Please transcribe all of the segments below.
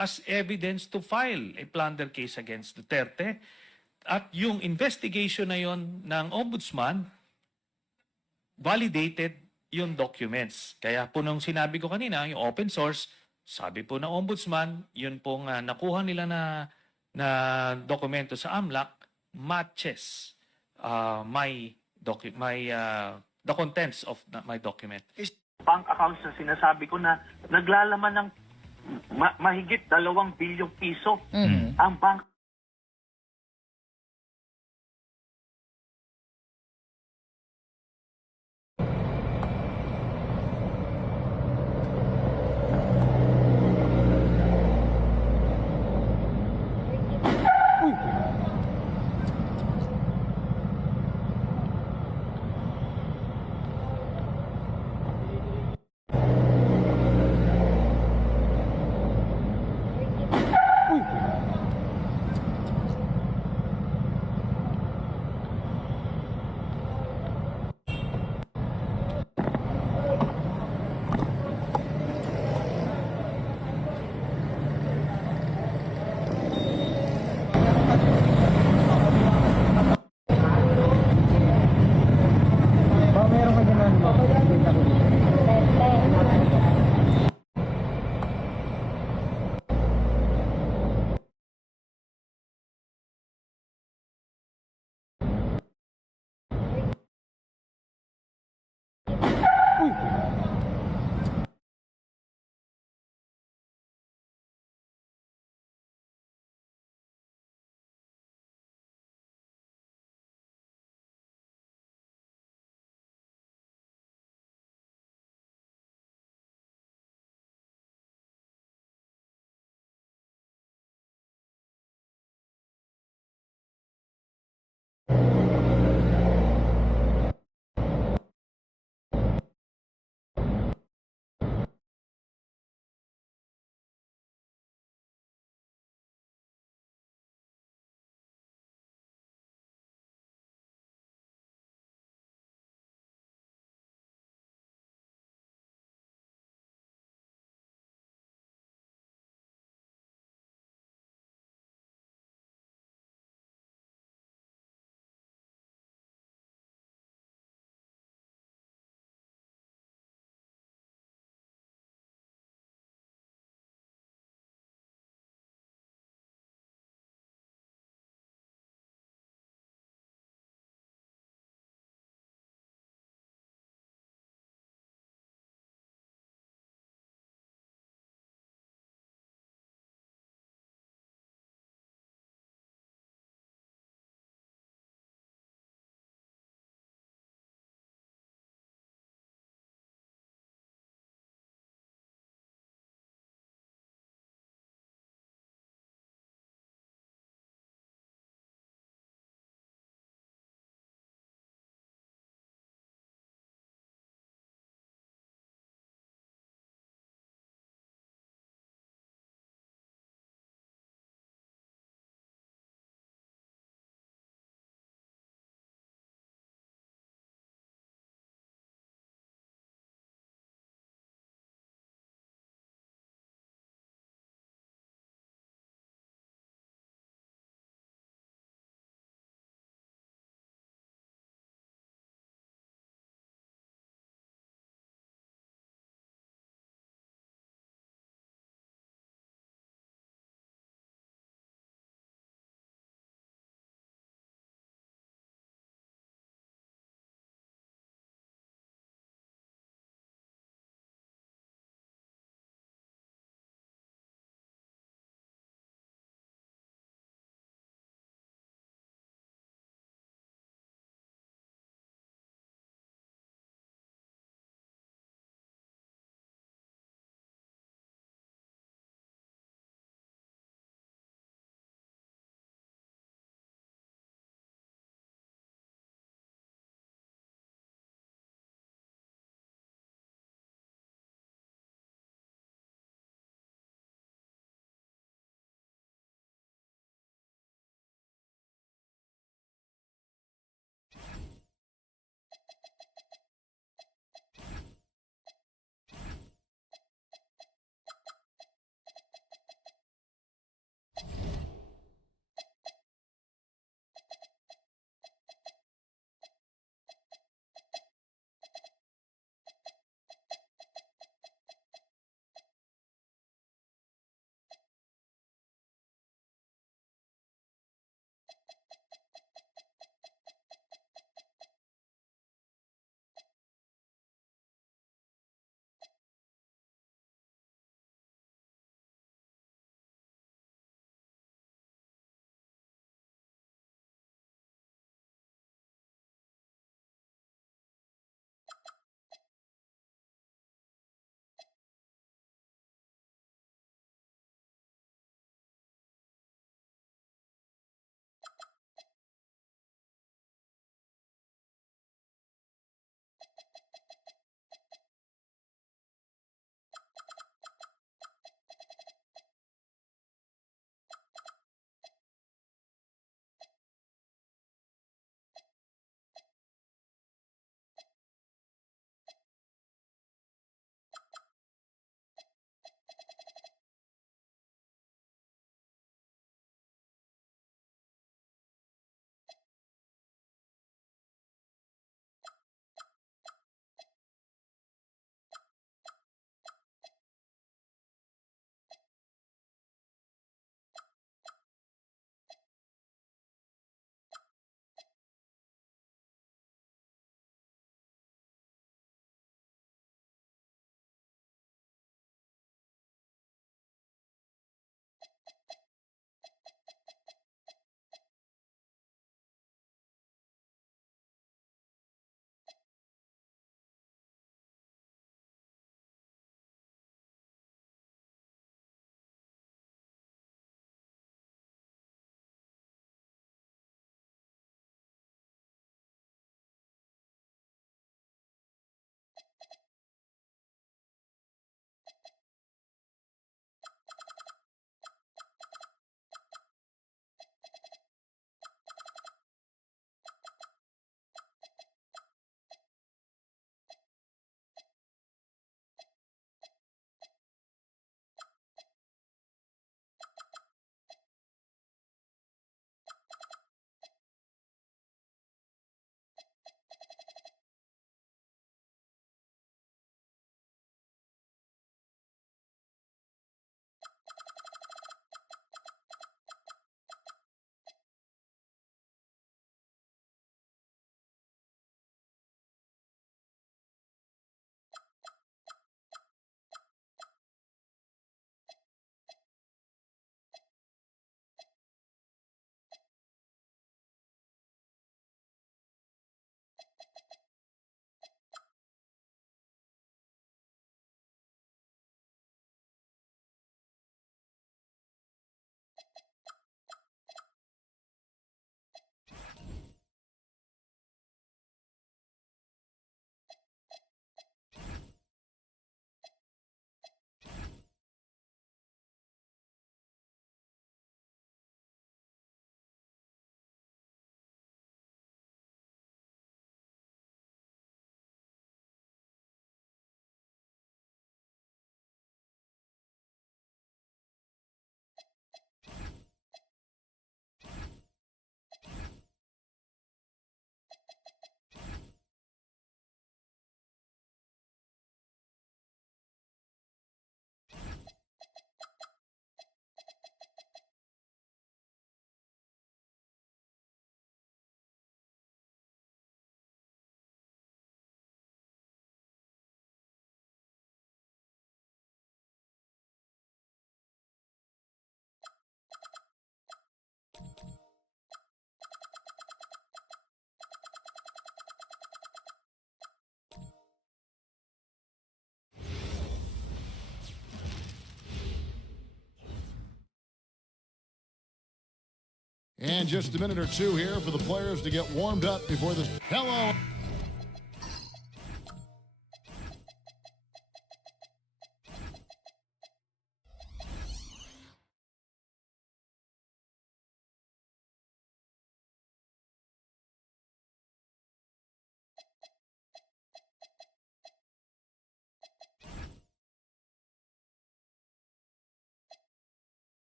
as evidence to file a plunder case against Duterte. At yung investigation na yon ng ombudsman, validated yung documents. Kaya po nung sinabi ko kanina, yung open source, sabi po ng ombudsman, yun pong nakuha nila na dokumento sa AMLAC, matches the contents of my document. Bank accounts na sinasabi ko na naglalaman ng mahigit 2 bilyong piso ang bank. And just a minute or two here for the players to get warmed up before the... Hello.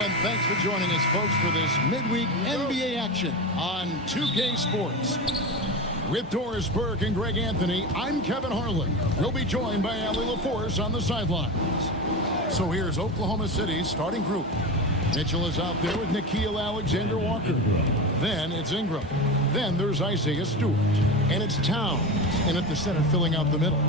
And thanks for joining us, folks, for this midweek NBA action on 2K Sports. With Doris Burke and Greg Anthony, I'm Kevin Harlan. We'll be joined by Ali LaForce on the sidelines. So here's Oklahoma City's starting group. Mitchell is out there with Nickeil Alexander-Walker. Then it's Ingram. Then there's Isaiah Stewart. And it's Towns in at the center, filling out the middle.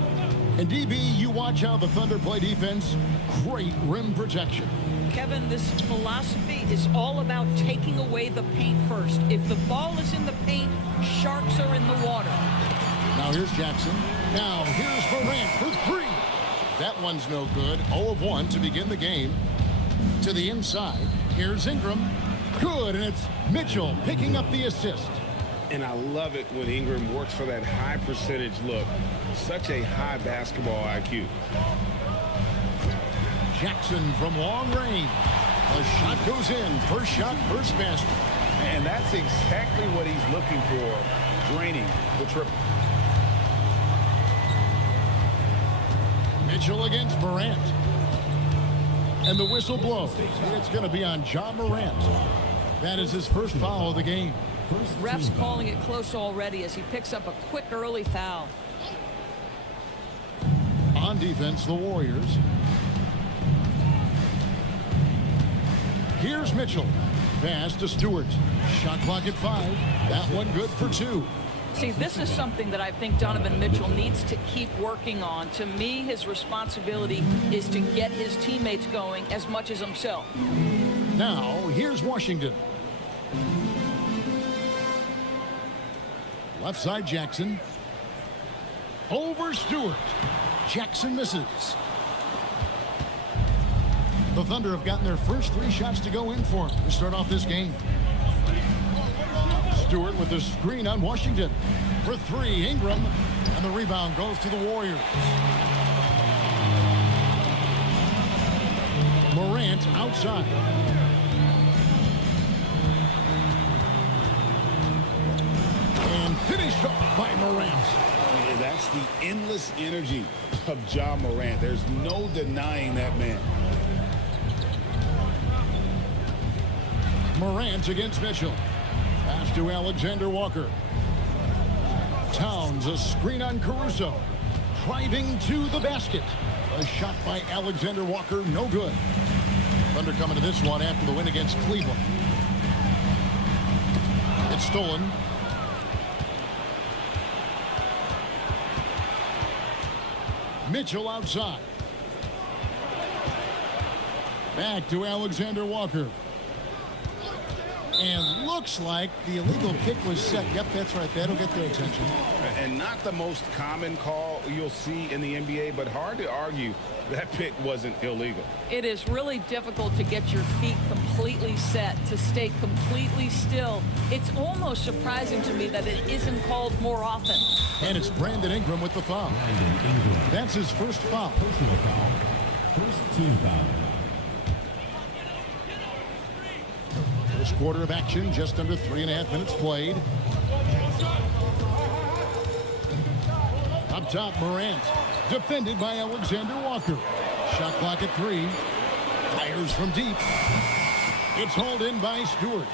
And DB, you watch how the Thunder play defense. Great rim protection. Kevin, this philosophy is all about taking away the paint first. If the ball is in the paint, sharks are in the water. Now here's Jackson. Now here's Morant for three. That one's no good. 0 of 1 to begin the game. To the inside. Here's Ingram. Good, and it's Mitchell picking up the assist. And I love it when Ingram works for that high percentage look. Such a high basketball IQ. Jackson from long range. A shot goes in. First shot, first basket. And that's exactly what he's looking for, draining the triple. Mitchell against Morant. And the whistle blows. It's going to be on John Morant. That is his first foul of the game. Refs calling it close already as he picks up a quick early foul. On defense, the Warriors. Here's Mitchell. Pass to Stewart. Shot clock at 5. That one good for 2. See, this is something that I think Donovan Mitchell needs to keep working on. To me, his responsibility is to get his teammates going as much as himself. Now, here's Washington. Left side, Jackson. Over Stewart. Jackson misses. The Thunder have gotten their first 3 shots to go in for him to start off this game. Stewart with the screen on Washington. For 3, Ingram. And the rebound goes to the Warriors. Morant outside. And finished off by Morant. Yeah, that's the endless energy of John Morant. There's no denying that man. Morant against Mitchell. Pass to Alexander-Walker. Towns, a screen on Caruso. Driving to the basket. A shot by Alexander-Walker, no good. Thunder coming to this one after the win against Cleveland. It's stolen. Mitchell outside. Back to Alexander-Walker. And looks like the illegal kick was set. Yep, that's right. That'll get their attention. And not the most common call you'll see in the NBA, but hard to argue that pick wasn't illegal. It is really difficult to get your feet completely set, to stay completely still. It's almost surprising to me that it isn't called more often. And it's Brandon Ingram with the foul. That's his first foul. First team foul. First quarter of action, just under 3.5 minutes played. Up top, Morant. Defended by Alexander-Walker. Shot clock at 3. Fires from deep. It's hauled in by Stewart.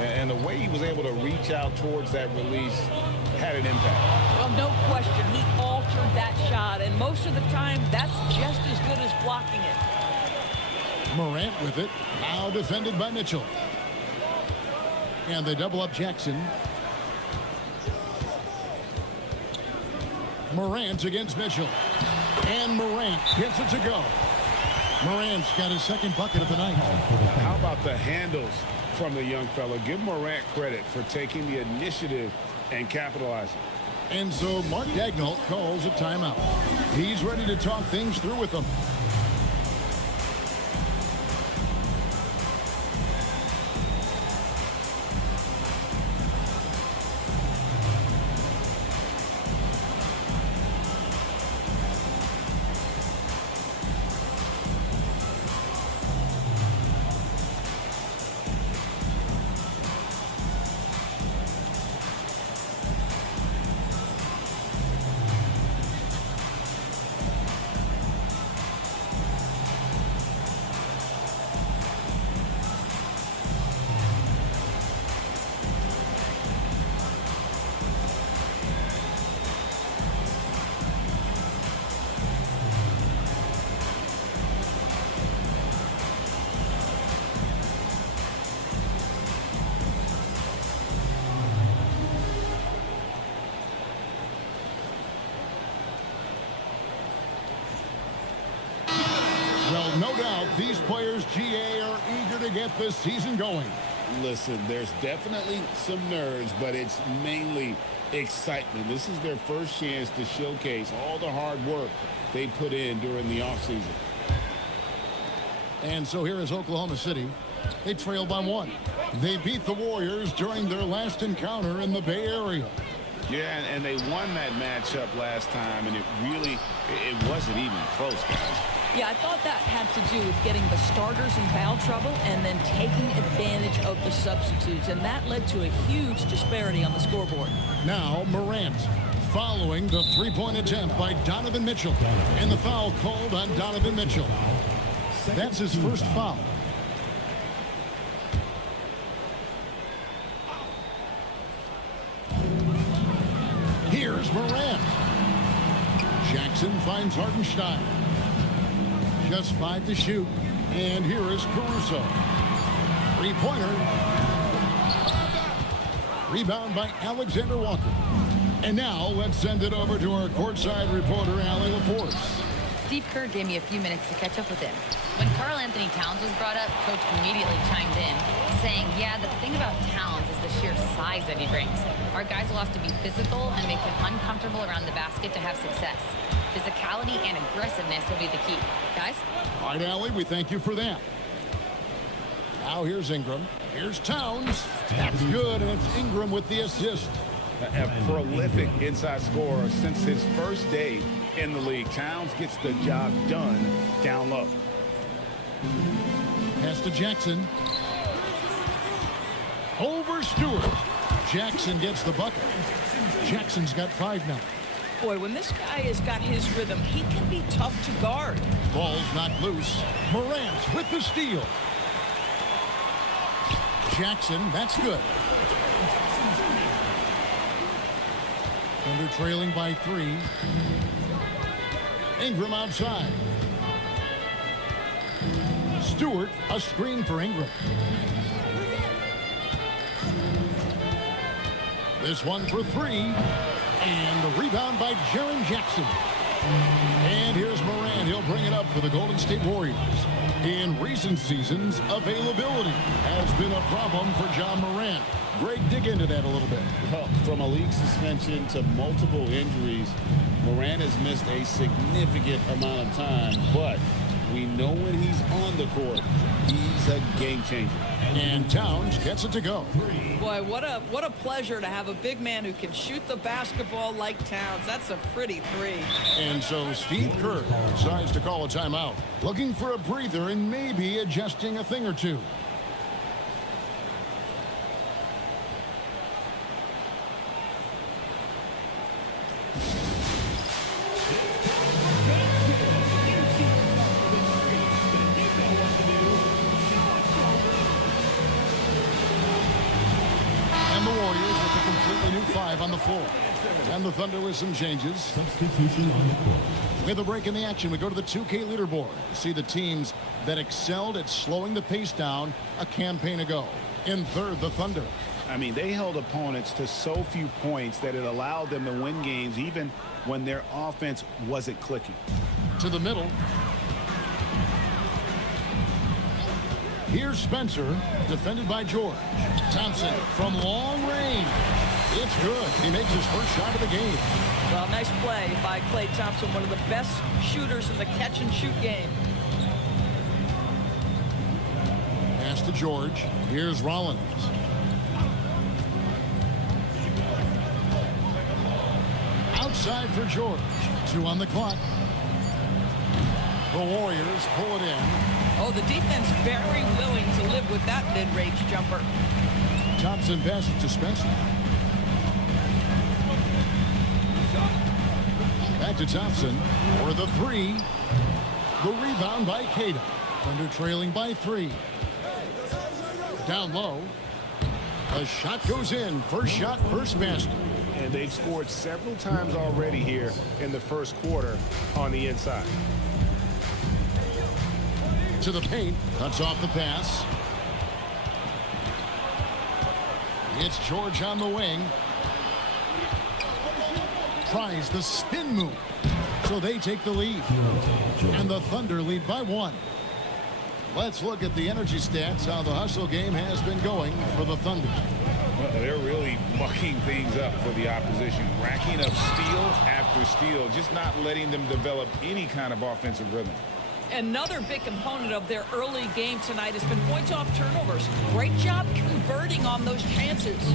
And the way he was able to reach out towards that release had an impact. Well, no question. He altered that shot, and most of the time, that's just as good as blocking it. Morant with it. Now defended by Mitchell. And they double up Jackson. Morant against Mitchell. And Morant gets it to go. Morant's got his second bucket of the night. How about the handles from the young fella? Give Morant credit for taking the initiative and capitalizing. And so Mark Daigneault calls a timeout. He's ready to talk things through with them. Well, no doubt these players, GA, are eager to get this season going. Listen, there's definitely some nerves, but it's mainly excitement. This is their first chance to showcase all the hard work they put in during the offseason. And so here is Oklahoma City. They trail by 1. They beat the Warriors during their last encounter in the Bay Area. Yeah, and they won that matchup last time, and it wasn't even close, guys. Yeah, I thought that had to do with getting the starters in foul trouble and then taking advantage of the substitutes, and that led to a huge disparity on the scoreboard. Now Morant following the three-point attempt by Donovan Mitchell, and the foul called on Donovan Mitchell. That's his first foul. Here's Morant. Jackson finds Hartenstein. Just 5 to shoot. And here is Caruso. Three-pointer. Rebound by Alexander Walker. And now let's send it over to our courtside reporter, Allie LaForce. Steve Kerr gave me a few minutes to catch up with him. When Karl Anthony Towns was brought up, Coach immediately chimed in, saying, yeah, the thing about Towns is the sheer size that he brings. Our guys will have to be physical and make him uncomfortable around the basket to have success. Physicality and aggressiveness will be the key. Guys? All right, Allie, we thank you for that. Now here's Ingram. Here's Towns. That's good, and it's Ingram with the assist. A prolific inside scorer since his first day in the league. Towns gets the job done down low. Pass to Jackson. Over Stewart. Jackson gets the bucket. Jackson's got 5 now. Boy, when this guy has got his rhythm, he can be tough to guard. Ball's knocked loose. Morant with the steal. Jackson, that's good. Thunder trailing by 3. Ingram outside. Stewart, a screen for Ingram. This one for 3. And the rebound by Jaren Jackson. And here's Morant. He'll bring it up for the Golden State Warriors. In recent seasons, availability has been a problem for John Morant. Greg, dig into that a little bit. Well, from a league suspension to multiple injuries, Morant has missed a significant amount of time, but we know when he's on the court, he's a game changer. And Towns gets it to go. Boy, what a pleasure to have a big man who can shoot the basketball like Towns. That's a pretty 3. And so Steve Kerr decides to call a timeout, looking for a breather and maybe adjusting a thing or two. new 5 on the floor. And the Thunder with some changes. Substitution on the court. With a break in the action, we go to the 2K leaderboard to see the teams that excelled at slowing the pace down a campaign ago. In third, the Thunder. I mean, they held opponents to so few points that it allowed them to win games even when their offense wasn't clicking. To the middle. Here's Spencer, defended by George. Thompson from long range. It's good. He makes his first shot of the game. Well, nice play by Klay Thompson, one of the best shooters in the catch-and-shoot game. Pass to George. Here's Rollins. Outside for George. 2 on the clock. The Warriors pull it in. Oh, the defense very willing to live with that mid-range jumper. Thompson passes to Spencer. Back to Thompson for the 3. The rebound by Cato. Thunder trailing by 3. Down low. The shot goes in. First shot, first basket. And they've scored several times already here in the first quarter on the inside. To the paint. Cuts off the pass. It's George on the wing. Tries the spin move. So they take the lead. And the Thunder lead by 1. Let's look at the energy stats, how the hustle game has been going for the Thunder. Well, they're really mucking things up for the opposition, racking up steal after steal, just not letting them develop any kind of offensive rhythm. Another big component of their early game tonight has been points off turnovers. Great job converting on those chances.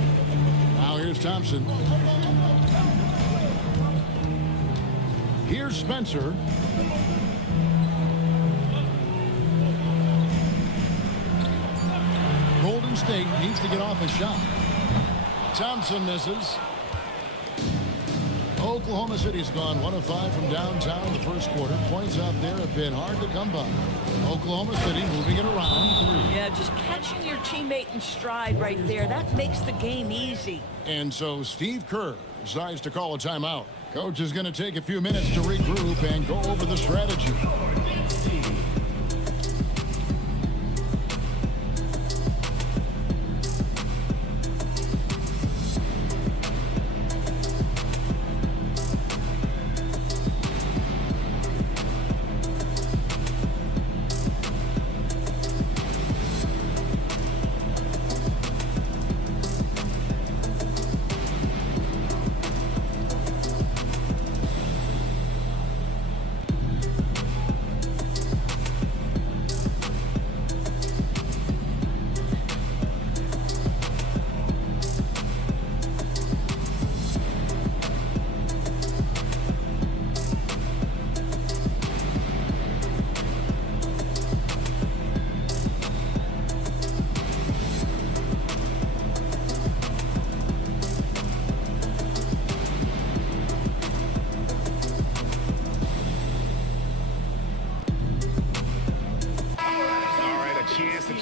Now here's Thompson. Here's Spencer. Golden State needs to get off a shot. Thompson misses. Oklahoma City's gone 1 of 5 from downtown in the first quarter. Points out there have been hard to come by. Oklahoma City moving it around. Yeah, just catching your teammate in stride right there. That makes the game easy. And so Steve Kerr decides to call a timeout. Coach is going to take a few minutes to regroup and go over the strategy.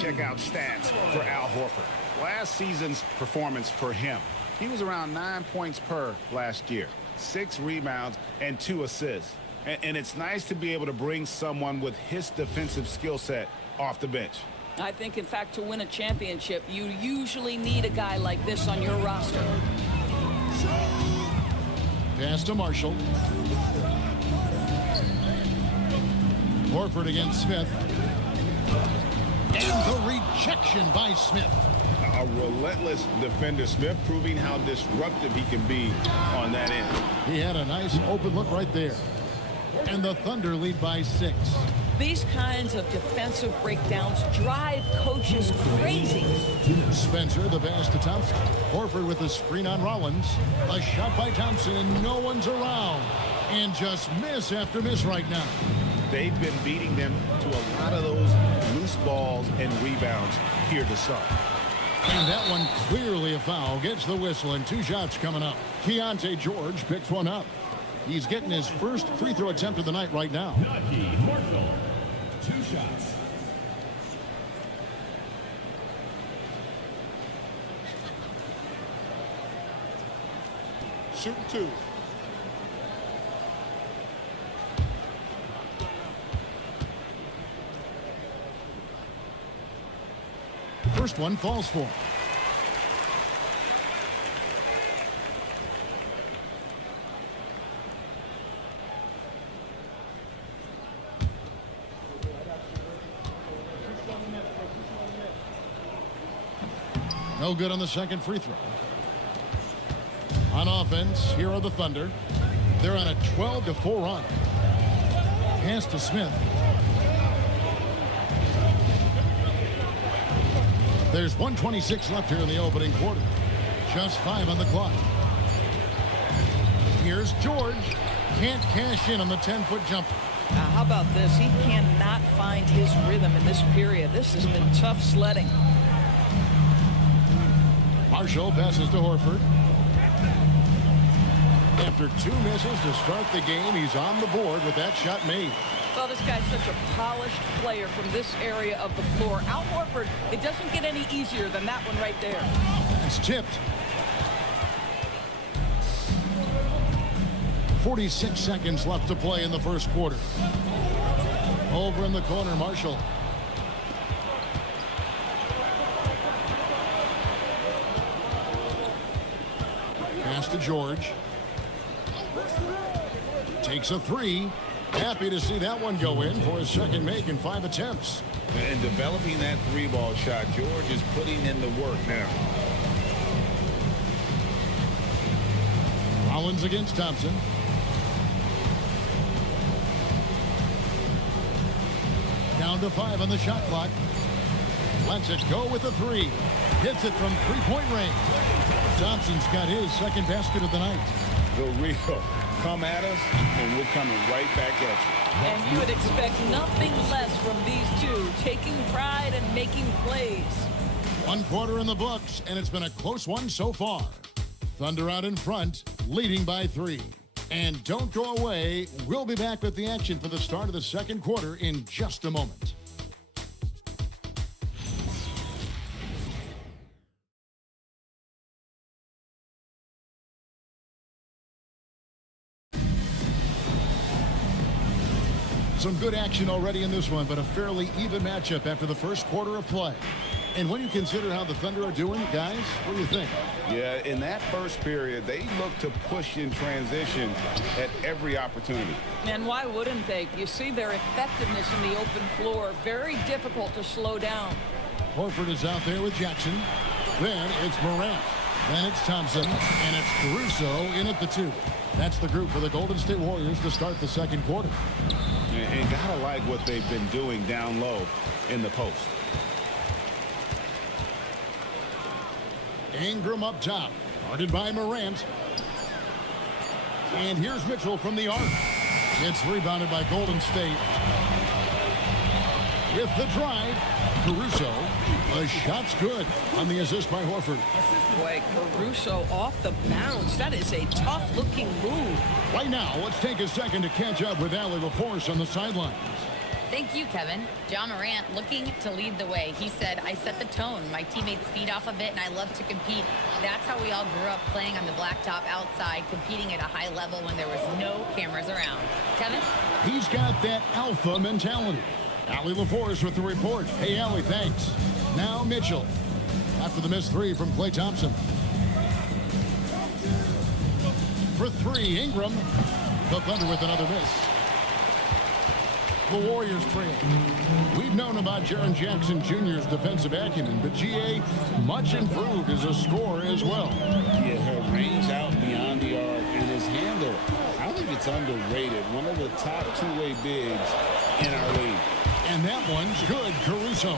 Check out stats for Al Horford. Last season's performance for him, he was around 9 points per last year, 6 rebounds and 2 assists. And it's nice to be able to bring someone with his defensive skill set off the bench. I think, in fact, to win a championship, you usually need a guy like this on your roster. Pass to Marshall. Horford against Smith. And the rejection by Smith. A relentless defender, Smith, proving how disruptive he can be on that end. He had a nice open look right there. And the Thunder lead by 6. These kinds of defensive breakdowns drive coaches crazy. Spencer, the pass to Thompson. Horford with the screen on Rollins. A shot by Thompson, and no one's around. And just miss after miss right now. They've been beating them to a lot of those loose balls and rebounds here to start. And that one clearly a foul. Gets the whistle, and 2 shots coming up. Keontae George picks one up. He's getting his first free throw attempt of the night right now. Marshall, 2 shots. shooting 2. First one falls for him. No good on the second free throw. On offense, here are the Thunder. They're on a 12-4 run. Pass to Smith. There's 1:26 left here in the opening quarter. Just 5 on the clock. Here's George. Can't cash in on the 10-foot jumper. Now, how about this? He cannot find his rhythm in this period. This has been tough sledding. Marshall passes to Horford. After 2 misses to start the game, he's on the board with that shot made. Well, this guy's such a polished player from this area of the floor. Al Horford, it doesn't get any easier than that one right there. That's tipped. 46 seconds left to play in the first quarter. Over in the corner, Marshall. Pass to George. Takes a 3. Happy to see that one go in for his second make in 5 attempts. And developing that 3-ball shot, George is putting in the work now. Rollins against Thompson. Down to 5 on the shot clock. Lets it go with a 3. Hits it from 3-point range. Thompson's got his second basket of the night. The Rico. Come at us, and we're coming right back at you. And you would expect nothing less from these two, taking pride and making plays. 1 quarter in the books, and it's been a close one so far. Thunder out in front, leading by 3. And don't go away. We'll be back with the action for the start of the second quarter in just a moment. Some good action already in this one, but a fairly even matchup after the first quarter of play. And when you consider how the Thunder are doing, guys, what do you think? Yeah, in that first period, they look to push in transition at every opportunity. And why wouldn't they? You see their effectiveness in the open floor. Very difficult to slow down. Horford is out there with Jackson. Then it's Morant. Then it's Thompson. And it's Caruso in at the 2. That's the group for the Golden State Warriors to start the second quarter. And gotta like what they've been doing down low in the post. Ingram up top, guarded by Morant. And here's Mitchell from the arc. It's rebounded by Golden State. With the drive, Caruso. The shot's good on the assist by Horford. Boy, Caruso off the bounce. That is a tough-looking move. Right now, let's take a second to catch up with Allie LaForce on the sidelines. Thank you, Kevin. John Morant looking to lead the way. He said, I set the tone. My teammates feed off of it, and I love to compete. That's how we all grew up, playing on the blacktop outside, competing at a high level when there was no cameras around. Kevin? He's got that alpha mentality. Allie LaForce with the report. Hey, Allie, thanks. Now Mitchell. After the missed 3 from Klay Thompson. For 3, Ingram. The Thunder with another miss. The Warriors trail. We've known about Jaren Jackson Jr.'s defensive acumen, but GA much improved as a scorer as well. Yeah, her range out beyond the arc and his handle. I think it's underrated. One of the top two-way bigs in our league. And that one's good, Caruso.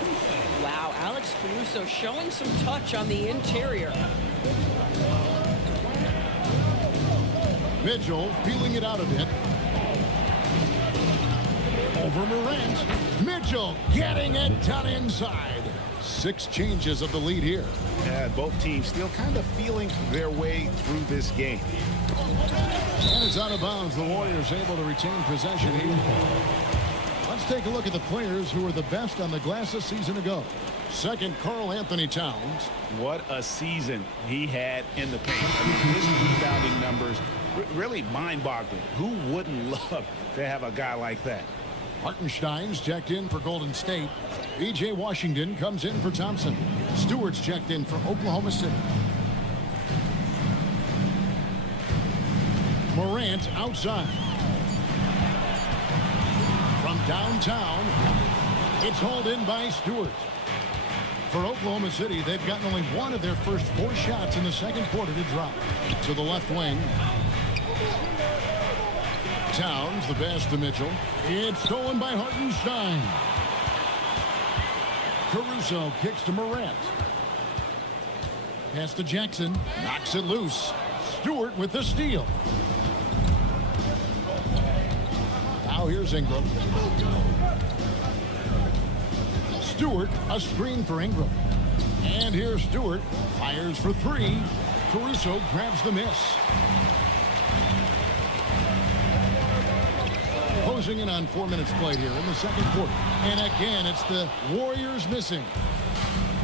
Wow, Alex Caruso showing some touch on the interior. Mitchell feeling it out a bit. Over Morant. Mitchell getting it done inside. 6 changes of the lead here. Yeah, both teams still kind of feeling their way through this game. And it's out of bounds. The Warriors able to retain possession here. Let's take a look at the players who were the best on the glass a season ago. Second, Karl Anthony Towns. What a season he had in the paint. I mean, his rebounding numbers really mind-boggling. Who wouldn't love to have a guy like that? Hartenstein's checked in for Golden State. B.J. Washington comes in for Thompson. Stewart's checked in for Oklahoma City. Morant outside. From downtown, it's hauled in by Stewart. For Oklahoma City, they've gotten only one of their first 4 shots in the second quarter to drop. To the left wing. Towns, the pass to Mitchell. It's stolen by Hartenstein. Caruso kicks to Morant. Pass to Jackson. Knocks it loose. Stewart with the steal. Now here's Ingram. Stewart, a screen for Ingram. And here's Stewart. Fires for 3. Caruso grabs the miss. Closing in on 4 minutes played here in the second quarter. And again, it's the Warriors missing.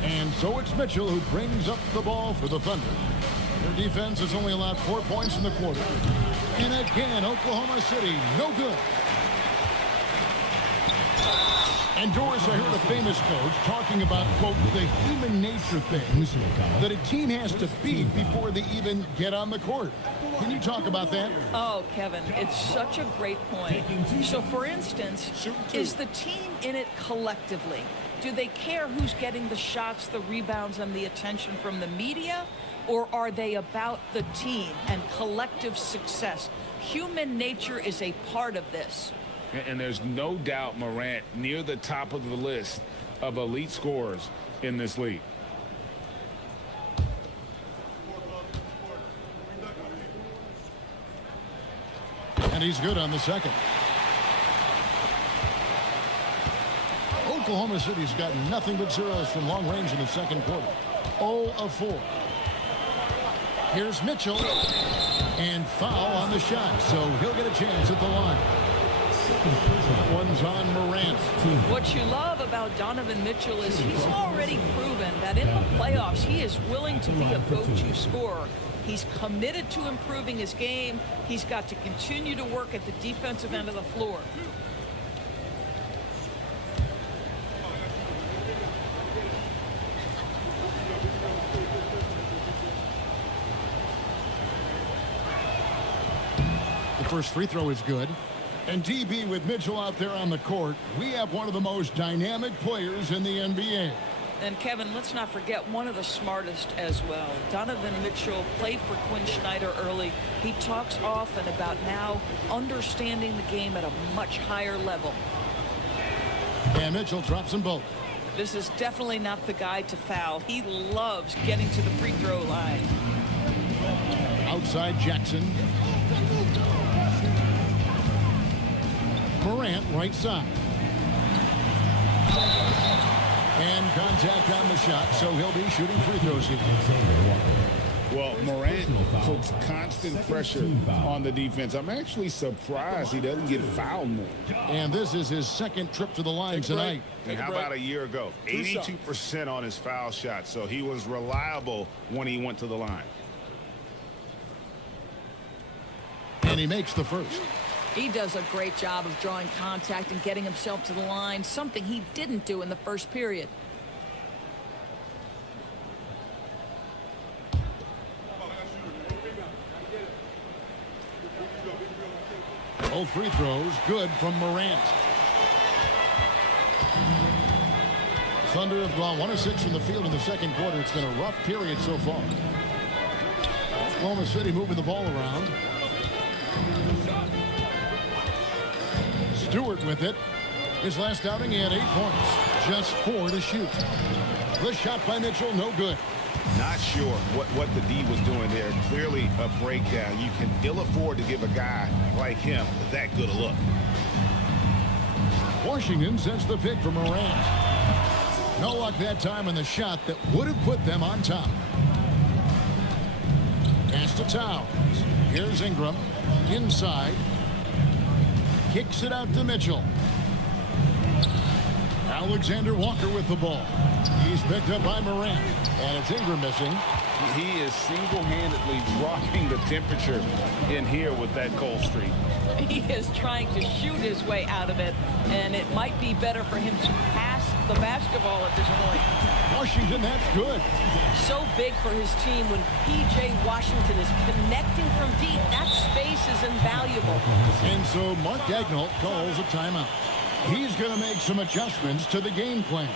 And so it's Mitchell who brings up the ball for the Thunder. Their defense has only allowed 4 points in the quarter. And again, Oklahoma City, no good. And Doris, I heard a famous coach talking about, quote, the human nature things that a team has to beat before they even get on the court. Can you talk about that? Oh, Kevin, it's such a great point. So, for instance, is the team in it collectively? Do they care who's getting the shots, the rebounds, and the attention from the media? Or are they about the team and collective success? Human nature is a part of this. And there's no doubt Morant near the top of the list of elite scorers in this league. And he's good on the second. Oklahoma City's got nothing but zeros from long range in the second quarter. 0 of 4. Here's Mitchell. And foul on the shot, so he'll get a chance at the line. That one's on Morant. What you love about Donovan Mitchell is he's already proven that in the playoffs he is willing to be a go-to scorer. He's committed to improving his game. He's got to continue to work at the defensive end of the floor. The first free throw is good. And DB, with Mitchell out there on the court, we have one of the most dynamic players in the NBA. And Kevin, let's not forget one of the smartest as well. Donovan Mitchell played for Quinn Snyder early. He talks often about now understanding the game at a much higher level. And Mitchell drops them both. This is definitely not the guy to foul. He loves getting to the free throw line. Outside Jackson. Morant right side. And contact on the shot, so he'll be shooting free throws here. Well, Morant puts constant pressure on the defense. I'm actually surprised he doesn't get fouled more. And this is his second trip to the line tonight. And how about a year ago? 82% on his foul shot, so he was reliable when he went to the line. And he makes the first. He does a great job of drawing contact and getting himself to the line, something he didn't do in the first period. Both free throws good from Morant. Thunder have gone 1 of 6 from the field in the second quarter. It's been a rough period so far. Oklahoma City moving the ball around. Stewart with it. His last outing, he had 8 points. Just 4 to shoot. The shot by Mitchell, no good. Not sure what the D was doing there. Clearly a breakdown. You can ill afford to give a guy like him that good a look. Washington sets the pick for Morant. No luck that time on the shot that would have put them on top. Pass to Towns. Here's Ingram. Inside. Kicks it out to Mitchell. Alexander Walker with the ball. He's picked up by Morant. And it's Ingram missing. He is single-handedly dropping the temperature in here with that cold streak. He is trying to shoot his way out of it, and it might be better for him to pass the basketball at this point. Washington, that's good. So big for his team when P.J. Washington is connecting from deep. That space is invaluable. And so Mark Daigneault calls a timeout. He's going to make some adjustments to the game plan.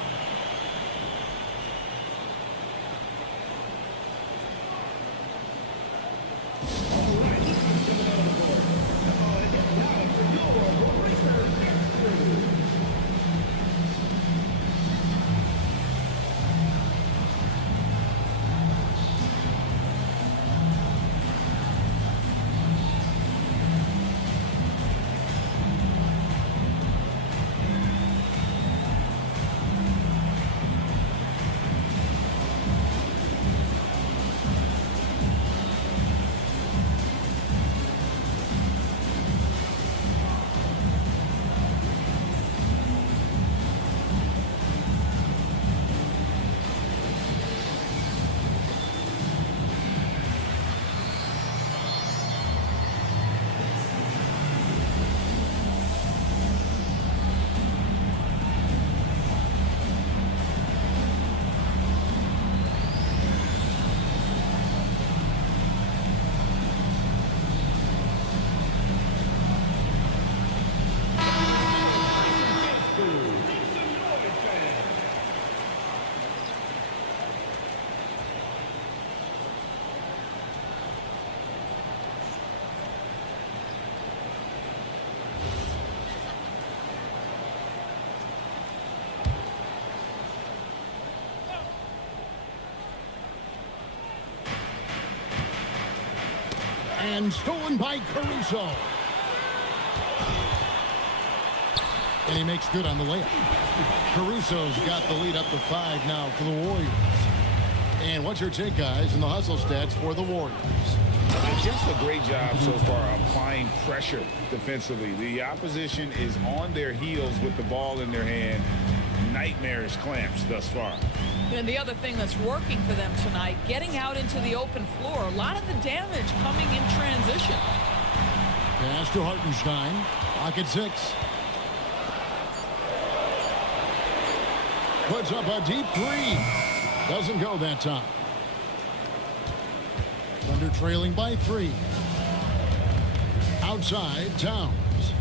And stolen by Caruso. And he makes good on the layup. Caruso's got the lead up to 5 now for the Warriors. And what's your take, guys, in the hustle stats for the Warriors? Just a great job so far applying pressure defensively. The opposition is on their heels with the ball in their hand. Nightmarish clamps thus far. And the other thing that's working for them tonight, getting out into the open floor. A lot of the damage coming in transition. Pass to Hartenstein. Pocket 6. Puts up a deep 3. Doesn't go that time. Thunder trailing by 3. Outside, Towns.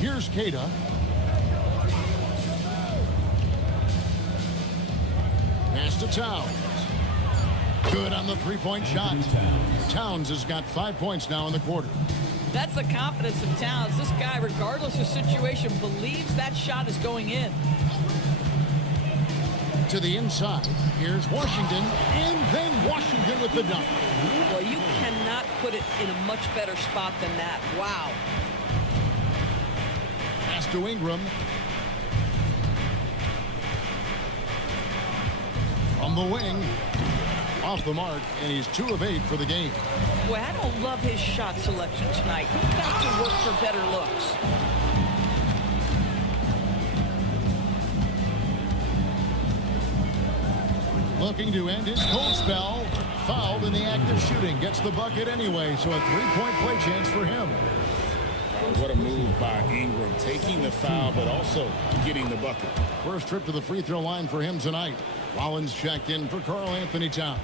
Here's Keita. Pass to Towns. Good on the three-point shot. Towns has got 5 points now in the quarter. That's the confidence of Towns. This guy, regardless of situation, believes that shot is going in. To the inside. Here's Washington. And then Washington with the dunk. Well, you cannot put it in a much better spot than that. Wow. Pass to Ingram. From the wing. Off the mark, and he's 2 of 8 for the game. Boy, I don't love his shot selection tonight. He's got to work for better looks. Looking to end his cold spell. Fouled in the act of shooting. Gets the bucket anyway, so a 3-point play chance for him. What a move by Ingram, taking the foul, but also getting the bucket. First trip to the free throw line for him tonight. Rollins checked in for Karl-Anthony Towns.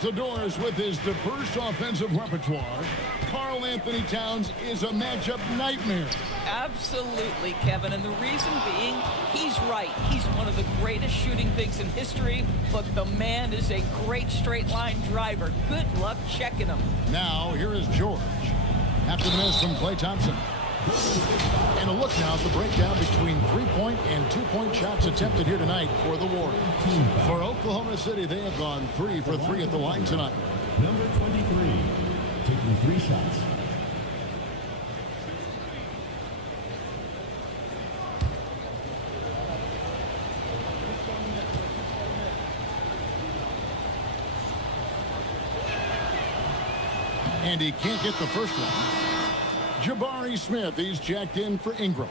Zador's with his diverse offensive repertoire. Karl-Anthony Towns is a matchup nightmare. Absolutely, Kevin. And the reason being, he's right. He's one of the greatest shooting bigs in history, but the man is a great straight-line driver. Good luck checking him. Now, here is George. After the miss from Klay Thompson. And a look now at the breakdown between 3-point and 2-point shots attempted here tonight for the Warriors. For Oklahoma City, they have gone 3 for 3 at the line tonight. Number 23, taking 3 shots. And he can't get the first one. Jabari Smith, he's checked in for Ingram.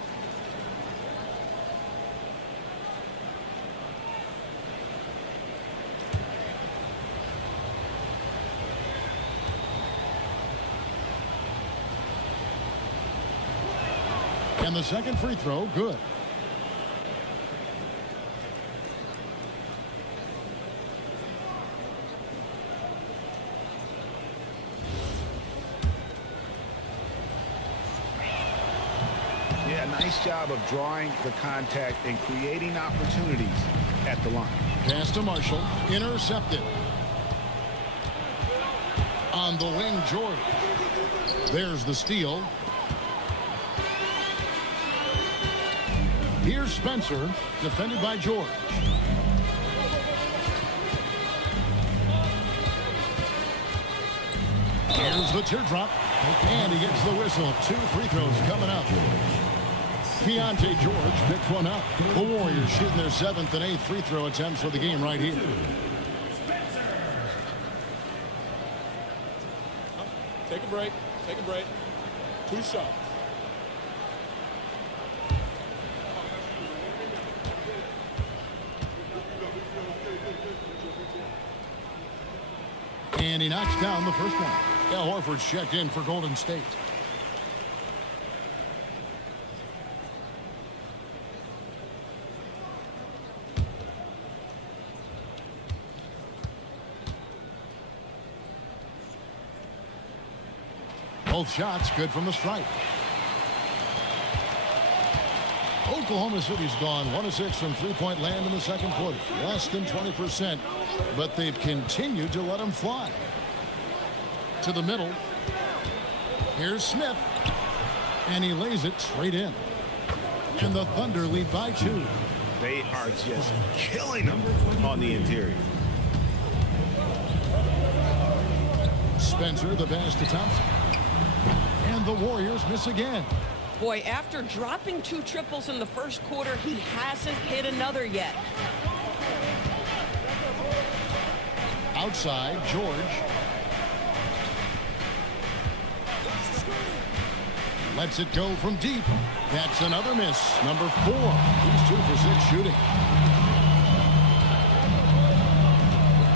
And the second free throw, good. Yeah, nice job of drawing the contact and creating opportunities at the line. Pass to Marshall. Intercepted. On the wing, George. There's the steal. Here's Spencer, defended by George. Here's the teardrop. And he gets the whistle. 2 free throws coming up. Keontae George picked one up. The Warriors shooting their 7th and 8th free throw attempts for the game right here. Take a break. Take a break. 2 shots. And he knocks down the first one. Al Horford's checked in for Golden State. Both shots good from the stripe. Oklahoma City's gone 1 of 6 from three-point land in the second quarter. Less than 20%, but they've continued to let them fly. To the middle. Here's Smith. And he lays it straight in. And the Thunder lead by 2. They are just killing them on the interior. Spencer, the pass to Thompson. And the Warriors miss again. Boy, after dropping 2 triples in the first quarter, he hasn't hit another yet. Outside, George. Lets it go from deep. That's another miss. Number 4. He's 2 for 6 shooting.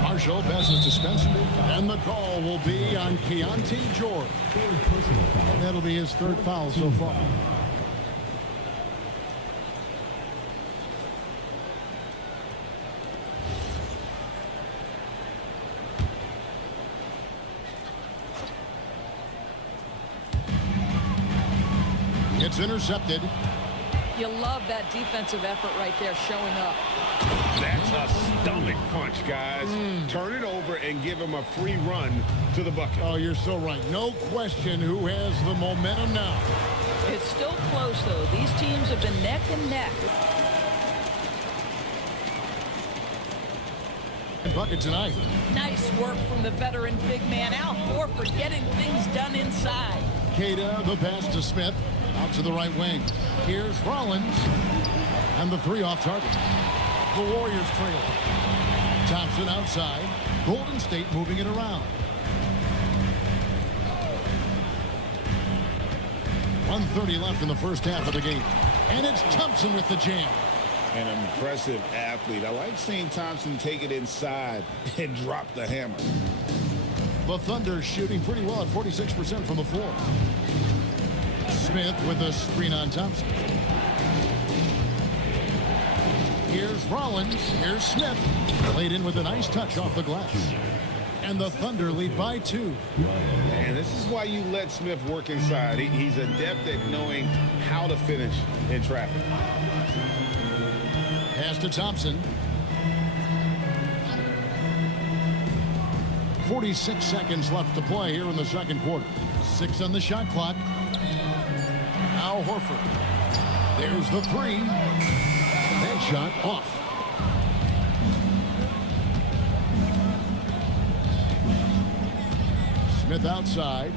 Marshall passes to Spencer. And the call will be on Keontae George. And that'll be his 3rd foul so far. It's intercepted. You love that defensive effort right there showing up. That's a stomach punch, guys. Turn it over and give him a free run to the bucket. Oh, you're so right. No question who has the momentum now. It's still close, though. These teams have been neck and neck. Bucket tonight. Nice work from the veteran big man Al Horford getting things done inside. Cada, the pass to Smith. Out to the right wing. Here's Rollins. And the 3 off target. The Warriors trail. Thompson outside. Golden State moving it around. 1:30 left in the first half of the game. And it's Thompson with the jam. An impressive athlete. I like seeing Thompson take it inside and drop the hammer. The Thunder shooting pretty well at 46% from the floor. Smith with a screen on Thompson. Here's Rollins. Here's Smith. Played in with a nice touch off the glass. And the Thunder lead by 2. And this is why you let Smith work inside. He's adept at knowing how to finish in traffic. Pass to Thompson. 46 seconds left to play here in the second quarter. 6 on the shot clock. Al Horford. There's the 3. That shot off. Smith outside.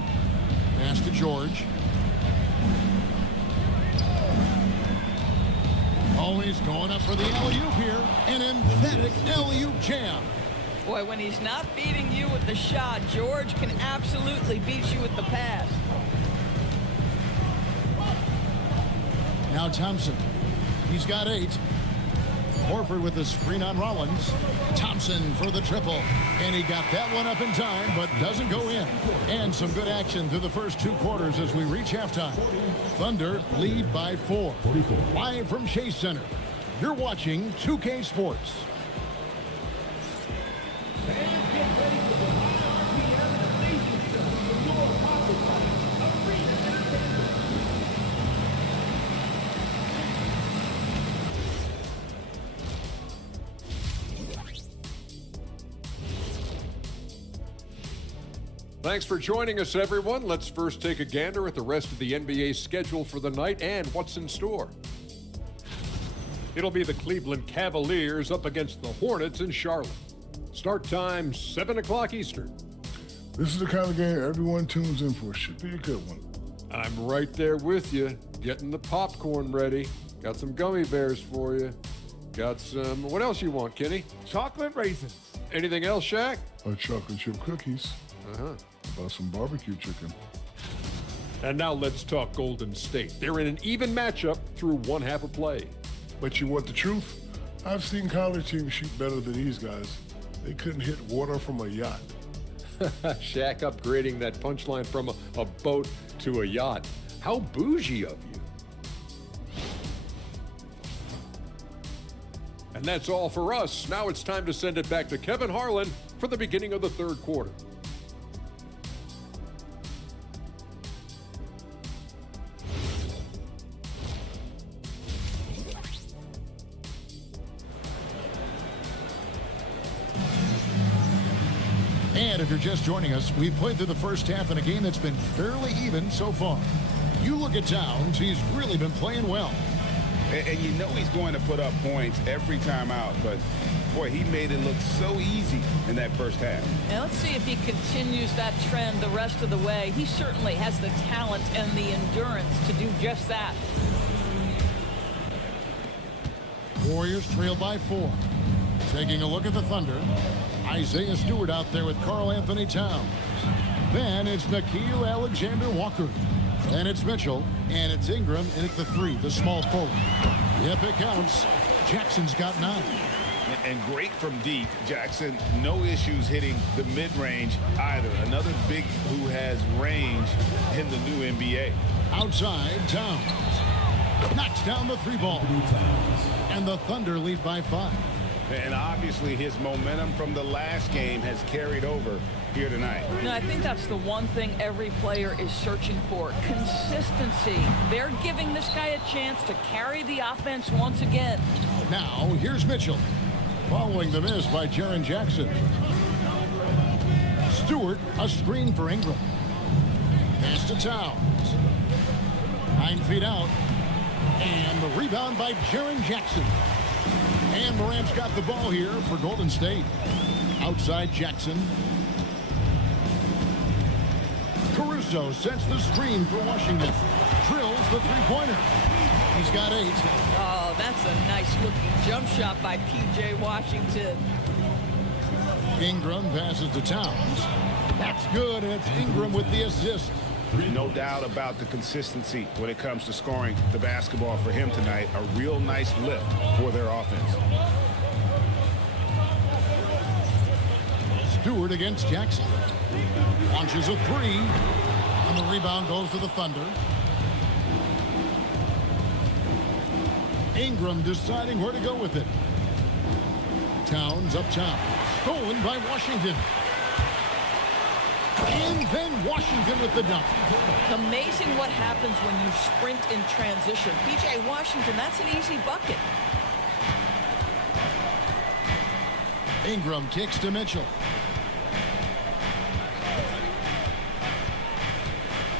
Pass to George. Always going up for the alley-oop here. An emphatic alley-oop jam. Boy, when he's not beating you with the shot, George can absolutely beat you with the pass. Now Thompson. He's got 8. Horford with the screen on Rollins. Thompson for the triple. And he got that one up in time, but doesn't go in. And some good action through the first 2 quarters as we reach halftime. Thunder lead by 4. Live from Chase Center, you're watching 2K Sports. Thanks for joining us, everyone. Let's first take a gander at the rest of the NBA schedule for the night and what's in store. It'll be the Cleveland Cavaliers up against the Hornets in Charlotte. Start time, 7 o'clock Eastern. This is the kind of game everyone tunes in for. Should be a good one. I'm right there with you, getting the popcorn ready. Got some gummy bears for you. Got some, what else you want, Kenny? Chocolate raisins. Anything else, Shaq? Chocolate chip cookies. Uh-huh. About some barbecue chicken. And now let's talk Golden State. They're in an even matchup through 1 half of play. But you want the truth? I've seen college teams shoot better than these guys. They couldn't hit water from a yacht. Shaq upgrading that punchline from a boat to a yacht. How bougie of you. And that's all for us. Now it's time to send it back to Kevin Harlan for the beginning of the 3rd quarter. And if you're just joining us, we've played through the first half in a game that's been fairly even so far. You look at Towns, he's really been playing well. And you know he's going to put up points every time out, but boy, he made it look so easy in that first half. Now let's see if he continues that trend the rest of the way. He certainly has the talent and the endurance to do just that. Warriors trail by 4. Taking a look at the Thunder. Isaiah Stewart out there with Karl Anthony Towns. Then it's Nickeil Alexander-Walker. Then it's Mitchell, and it's Ingram, and at the 3, the small forward. Yep, it counts. Jackson's got 9. And great from deep. Jackson, no issues hitting the mid-range either. Another big who has range in the new NBA. Outside, Towns knocks down the 3 ball. And the Thunder lead by 5. And obviously his momentum from the last game has carried over here tonight. No, I think that's the one thing every player is searching for. Consistency. They're giving this guy a chance to carry the offense once again. Now, here's Mitchell. Following the miss by Jaren Jackson. Stewart, a screen for Ingram. Pass to Towns. 9 feet out. And the rebound by Jaren Jackson. And Morant's got the ball here for Golden State. Outside Jackson. Caruso sets the screen for Washington. Drills the 3-pointer. He's got 8. Oh, that's a nice looking jump shot by P.J. Washington. Ingram passes to Towns. That's good, and it's Ingram with the assist. No doubt about the consistency when it comes to scoring the basketball for him tonight. A real nice lift for their offense. Stewart against Jackson. Launches a 3. And the rebound goes to the Thunder. Ingram deciding where to go with it. Towns up top. Stolen by Washington. And then Washington with the dunk. Amazing what happens when you sprint in transition. P.J. Washington, that's an easy bucket. Ingram kicks to Mitchell.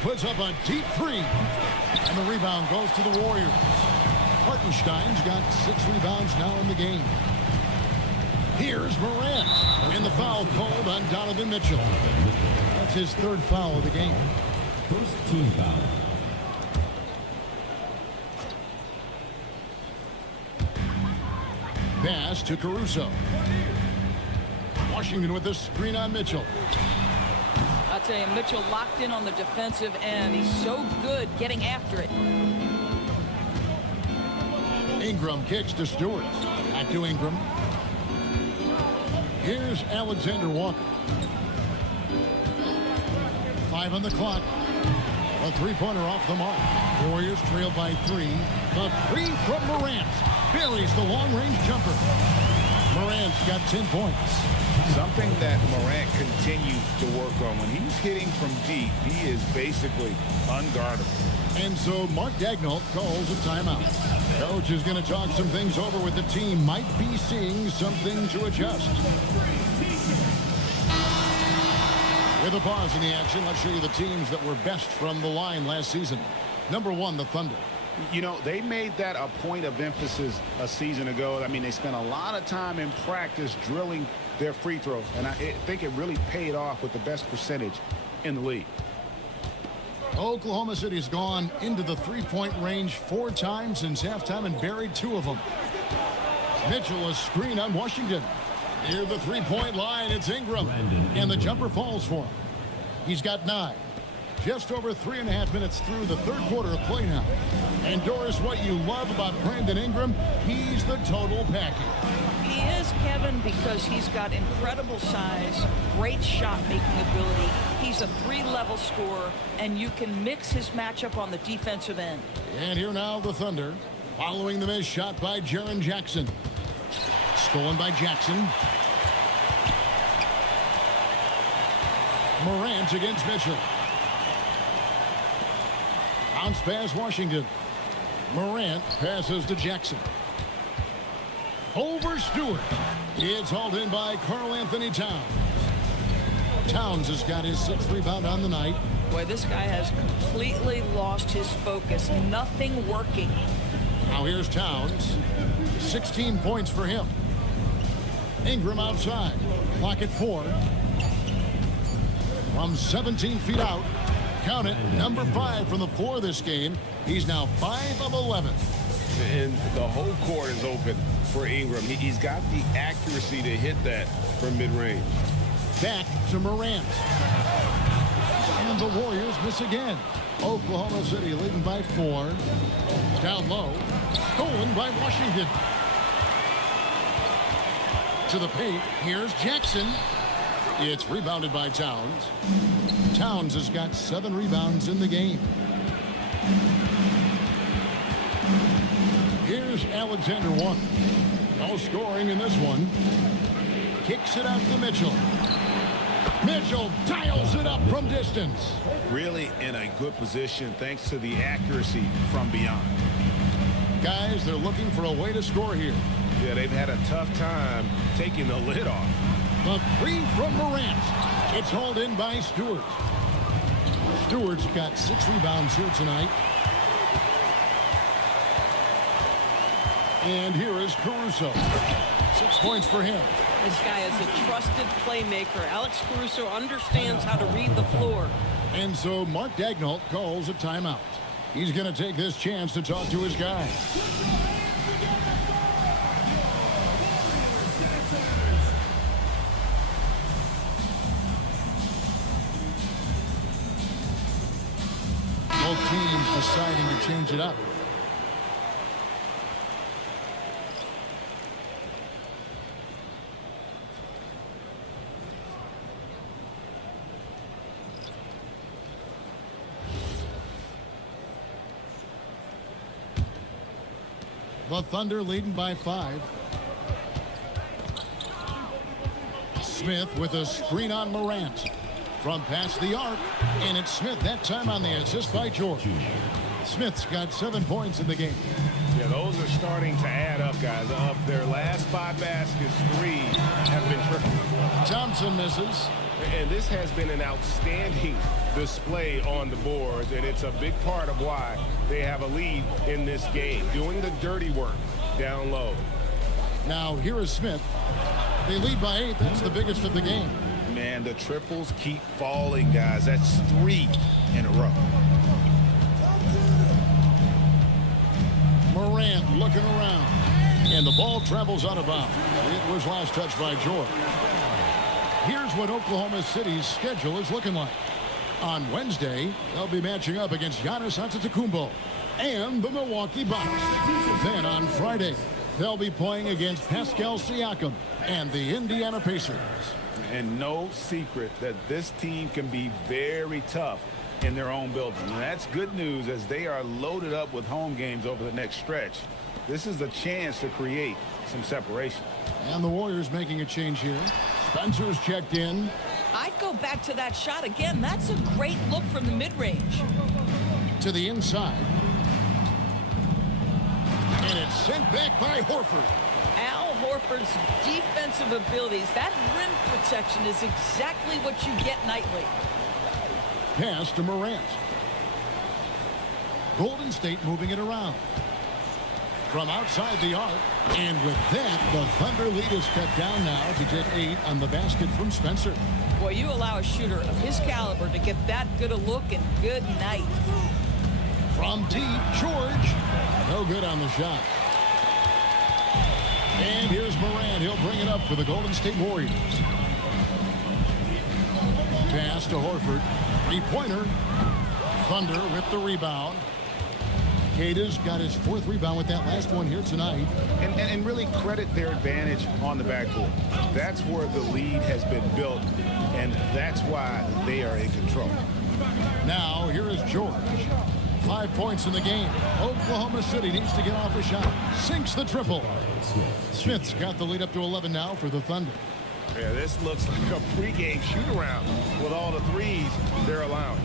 Puts up a deep 3. And the rebound goes to the Warriors. Hartenstein's got 6 rebounds now in the game. Here's Morant. And the foul called on Donovan Mitchell. That's his 3rd foul of the game. First team foul. Pass to Caruso. Washington with the screen on Mitchell. I'll tell you, Mitchell locked in on the defensive end. He's so good getting after it. Ingram kicks to Stewart. Back to Ingram. Here's Alexander Walker. 5 on the clock. A three-pointer off the mark. Warriors trail by 3. The 3 from Morant. Buries the long-range jumper. Morant's got 10 points. Something that Morant continues to work on. When he's hitting from deep, he is basically unguardable. And so Mark Daigneault calls a timeout. Coach is going to talk some things over with the team. Might be seeing something to adjust. With a pause in the action, let's show you the teams that were best from the line last season. Number 1, the Thunder. You know, they made that a point of emphasis a season ago. I mean, they spent a lot of time in practice drilling their free throws, and I think it really paid off with the best percentage in the league. Oklahoma City has gone into the three-point range 4 times since halftime and buried 2 of them. Mitchell, a screen on Washington. Near the three-point line, it's Ingram. And the jumper falls for him. He's got 9. Just over 3.5 minutes through the third quarter of play now. And Doris, what you love about Brandon Ingram, he's the total package. He is, Kevin, because he's got incredible size, great shot-making ability. He's a 3-level scorer, and you can mix his matchup on the defensive end. And here now the Thunder, following the missed shot by Jaren Jackson. Stolen by Jackson. Morant against Mitchell. Bounce pass Washington. Morant passes to Jackson. Over Stewart. It's hauled in by Karl Anthony Towns. Towns has got his 6th rebound on the night. Boy, this guy has completely lost his focus. Nothing working. Now here's Towns. 16 points for him. Ingram outside. Clock at 4. From 17 feet out. Count it, number 5 from the floor this game. He's now 5 of 11. And the whole court is open for Ingram. He's got the accuracy to hit that from mid-range. Back to Morant. And the Warriors miss again. Oklahoma City leading by 4. Down low. Stolen by Washington. To the paint. Here's Jackson. It's rebounded by Towns. Towns has got 7 rebounds in the game. Here's Alexander Walker. No scoring in this one. Kicks it out to Mitchell. Mitchell dials it up from distance. Really in a good position thanks to the accuracy from beyond. Guys, they're looking for a way to score here. Yeah, they've had a tough time taking the lid off. The 3 from Morant. It's hauled in by Stewart. Stewart's got 6 rebounds here tonight. And here is Caruso. 6 points for him. This guy is a trusted playmaker. Alex Caruso understands how to read the floor. And so Mark Daigneault calls a timeout. He's going to take this chance to talk to his guys. Both teams deciding to change it up. The Thunder leading by 5. Smith with a screen on Morant. From past the arc, and it's Smith that time on the assist by George. Smith's got 7 points in the game. Yeah, those are starting to add up, guys. Of their last 5 baskets, 3 have been triple. Thompson misses. And this has been an outstanding display on the boards, and it's a big part of why they have a lead in this game, doing the dirty work down low. Now, here is Smith. They lead by 8. That's the biggest of the game. Man, the triples keep falling, guys. That's 3 in a row. Morant looking around. And the ball travels out of bounds. It was last touched by George. Here's what Oklahoma City's schedule is looking like. On Wednesday, they'll be matching up against Giannis Antetokounmpo. and the Milwaukee Bucks. Then on Friday, they'll be playing against Pascal Siakam and the Indiana Pacers. And no secret that this team can be very tough in their own building. And that's good news as they are loaded up with home games over the next stretch. This is a chance to create some separation. And the Warriors making a change here. Spencer's checked in. I'd go back to that shot again. That's a great look from the mid-range. To the inside. And it's sent back by Horford. Al Horford's defensive abilities, that rim protection is exactly what you get nightly. Pass to Morant. Golden State moving it around. From outside the arc. And with that, the Thunder lead is cut down now to get 8 on the basket from Spencer. Boy, you allow a shooter of his caliber to get that good a look, and good night. From deep, George. No good on the shot. And here's Morant. He'll bring it up for the Golden State Warriors. Pass to Horford. Three-pointer. Thunder with the rebound. Kata's got his 4th rebound with that last one here tonight. And really credit their advantage on the backcourt. That's where the lead has been built, and that's why they are in control. Now, here is George. 5 points in the game. Oklahoma City needs to get off a shot. Sinks the triple. Smith's got the lead up to 11 now for the Thunder. Yeah, this looks like a pregame shoot-around with all the threes they're allowing.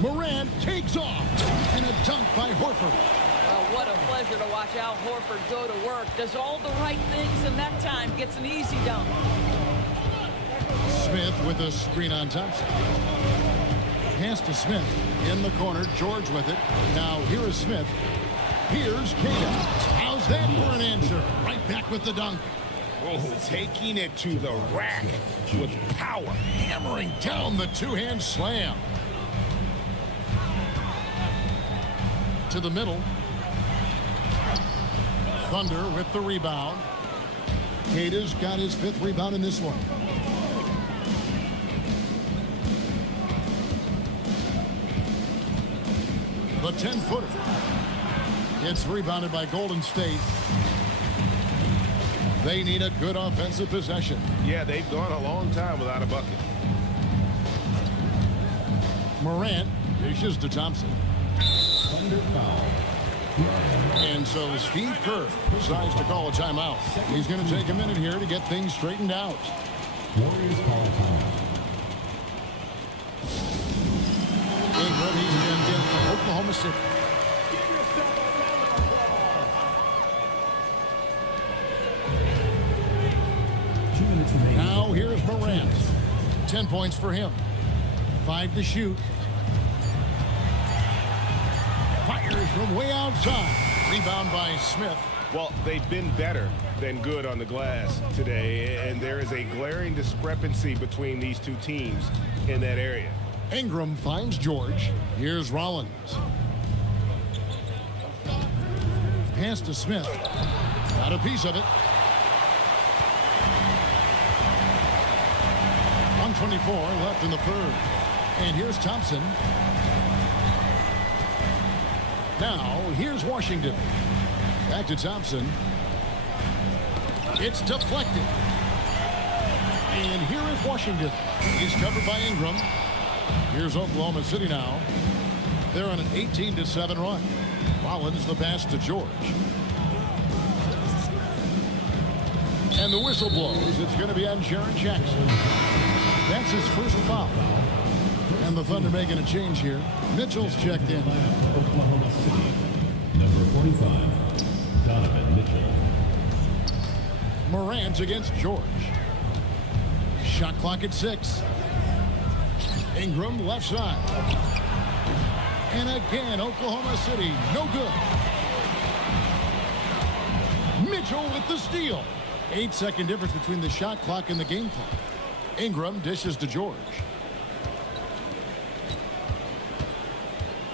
Morant takes off. And a dunk by Horford. Well, what a pleasure to watch Al Horford go to work. Does all the right things, and that time gets an easy dunk. Smith with a screen on Thompson. Pass to Smith. In the corner, George with it. Now here is Smith. Here's Kata. How's that for an answer? Right back with the dunk. Oh, taking it to the rack with power. Hammering down the two-hand slam. To the middle. Thunder with the rebound. Kata's got his 5th rebound in this one. The 10-footer. It's rebounded by Golden State. They need a good offensive possession. Yeah, they've gone a long time without a bucket. Morant dishes to Thompson. Thunder foul. And so Steve Kerr decides to call a timeout. He's going to take a minute here to get things straightened out. Warriors call timeout. Ingram, he's been in for Oklahoma City. Now here's Morant. 10 points for him. 5 to shoot. Fires from way outside. Rebound by Smith. Well, they've been better than good on the glass today, and there is a glaring discrepancy between these two teams in that area. Ingram finds George. Here's Rollins. Pass to Smith. Got a piece of it. 1:24 left in the 3rd. And here's Thompson. Now, here's Washington. Back to Thompson. It's deflected. And here is Washington. He's covered by Ingram. Here's Oklahoma City now. They're on an 18-7 run. Rollins the pass to George. And the whistle blows. It's going to be on Jaren Jackson. That's his first foul. And the Thunder making a change here. Mitchell's checked in. Oklahoma City. Number 45, Donovan Mitchell. Morant against George. Shot clock at 6. Ingram left side. And again, Oklahoma City, no good. Mitchell with the steal. 8-second difference between the shot clock and the game clock. Ingram dishes to George.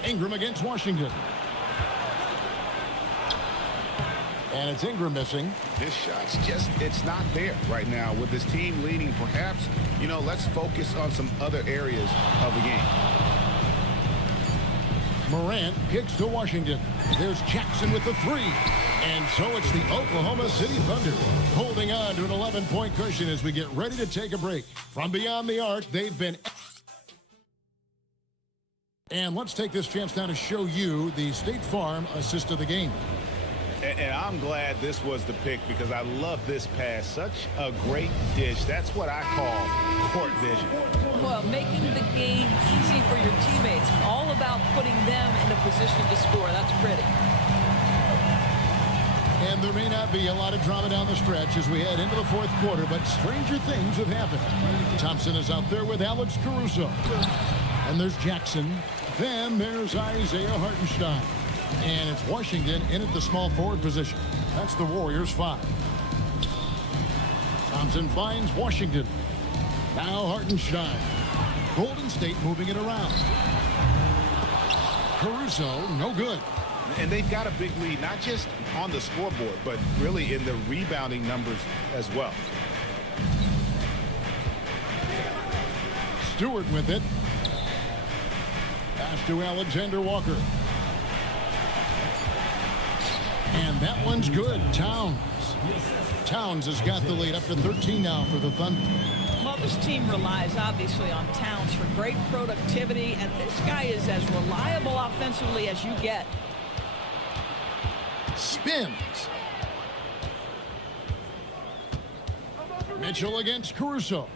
Ingram against Washington. And it's Ingram missing. This shot's just, it's not there right now. With this team leading, perhaps, you know, let's focus on some other areas of the game. Morant kicks to Washington. There's Jackson with the three. And so it's the Oklahoma City Thunder holding on to an 11-point cushion as we get ready to take a break. From beyond the arc, they've been... And let's take this chance now to show you the State Farm assist of the game. And I'm glad this was the pick because I love this pass. Such a great dish. That's what I call court vision. Well, making the game easy for your teammates. All about putting them in a position to score. That's pretty. And there may not be a lot of drama down the stretch as we head into the fourth quarter, but stranger things have happened. Thompson is out there with Alex Caruso. And there's Jackson. Then there's Isaiah Hartenstein. And it's Washington in at the small forward position. That's the Warriors' 5. Thompson finds Washington. Now Hartenstein. Golden State moving it around. Caruso, no good. And they've got a big lead, not just on the scoreboard, but really in the rebounding numbers as well. Stewart with it. Pass to Alexander Walker. And that one's good. Towns has got the lead up to 13 now for the Thunder. Well, this team relies obviously on Towns for great productivity, and this guy is as reliable offensively as you get. Spins. Mitchell against Caruso.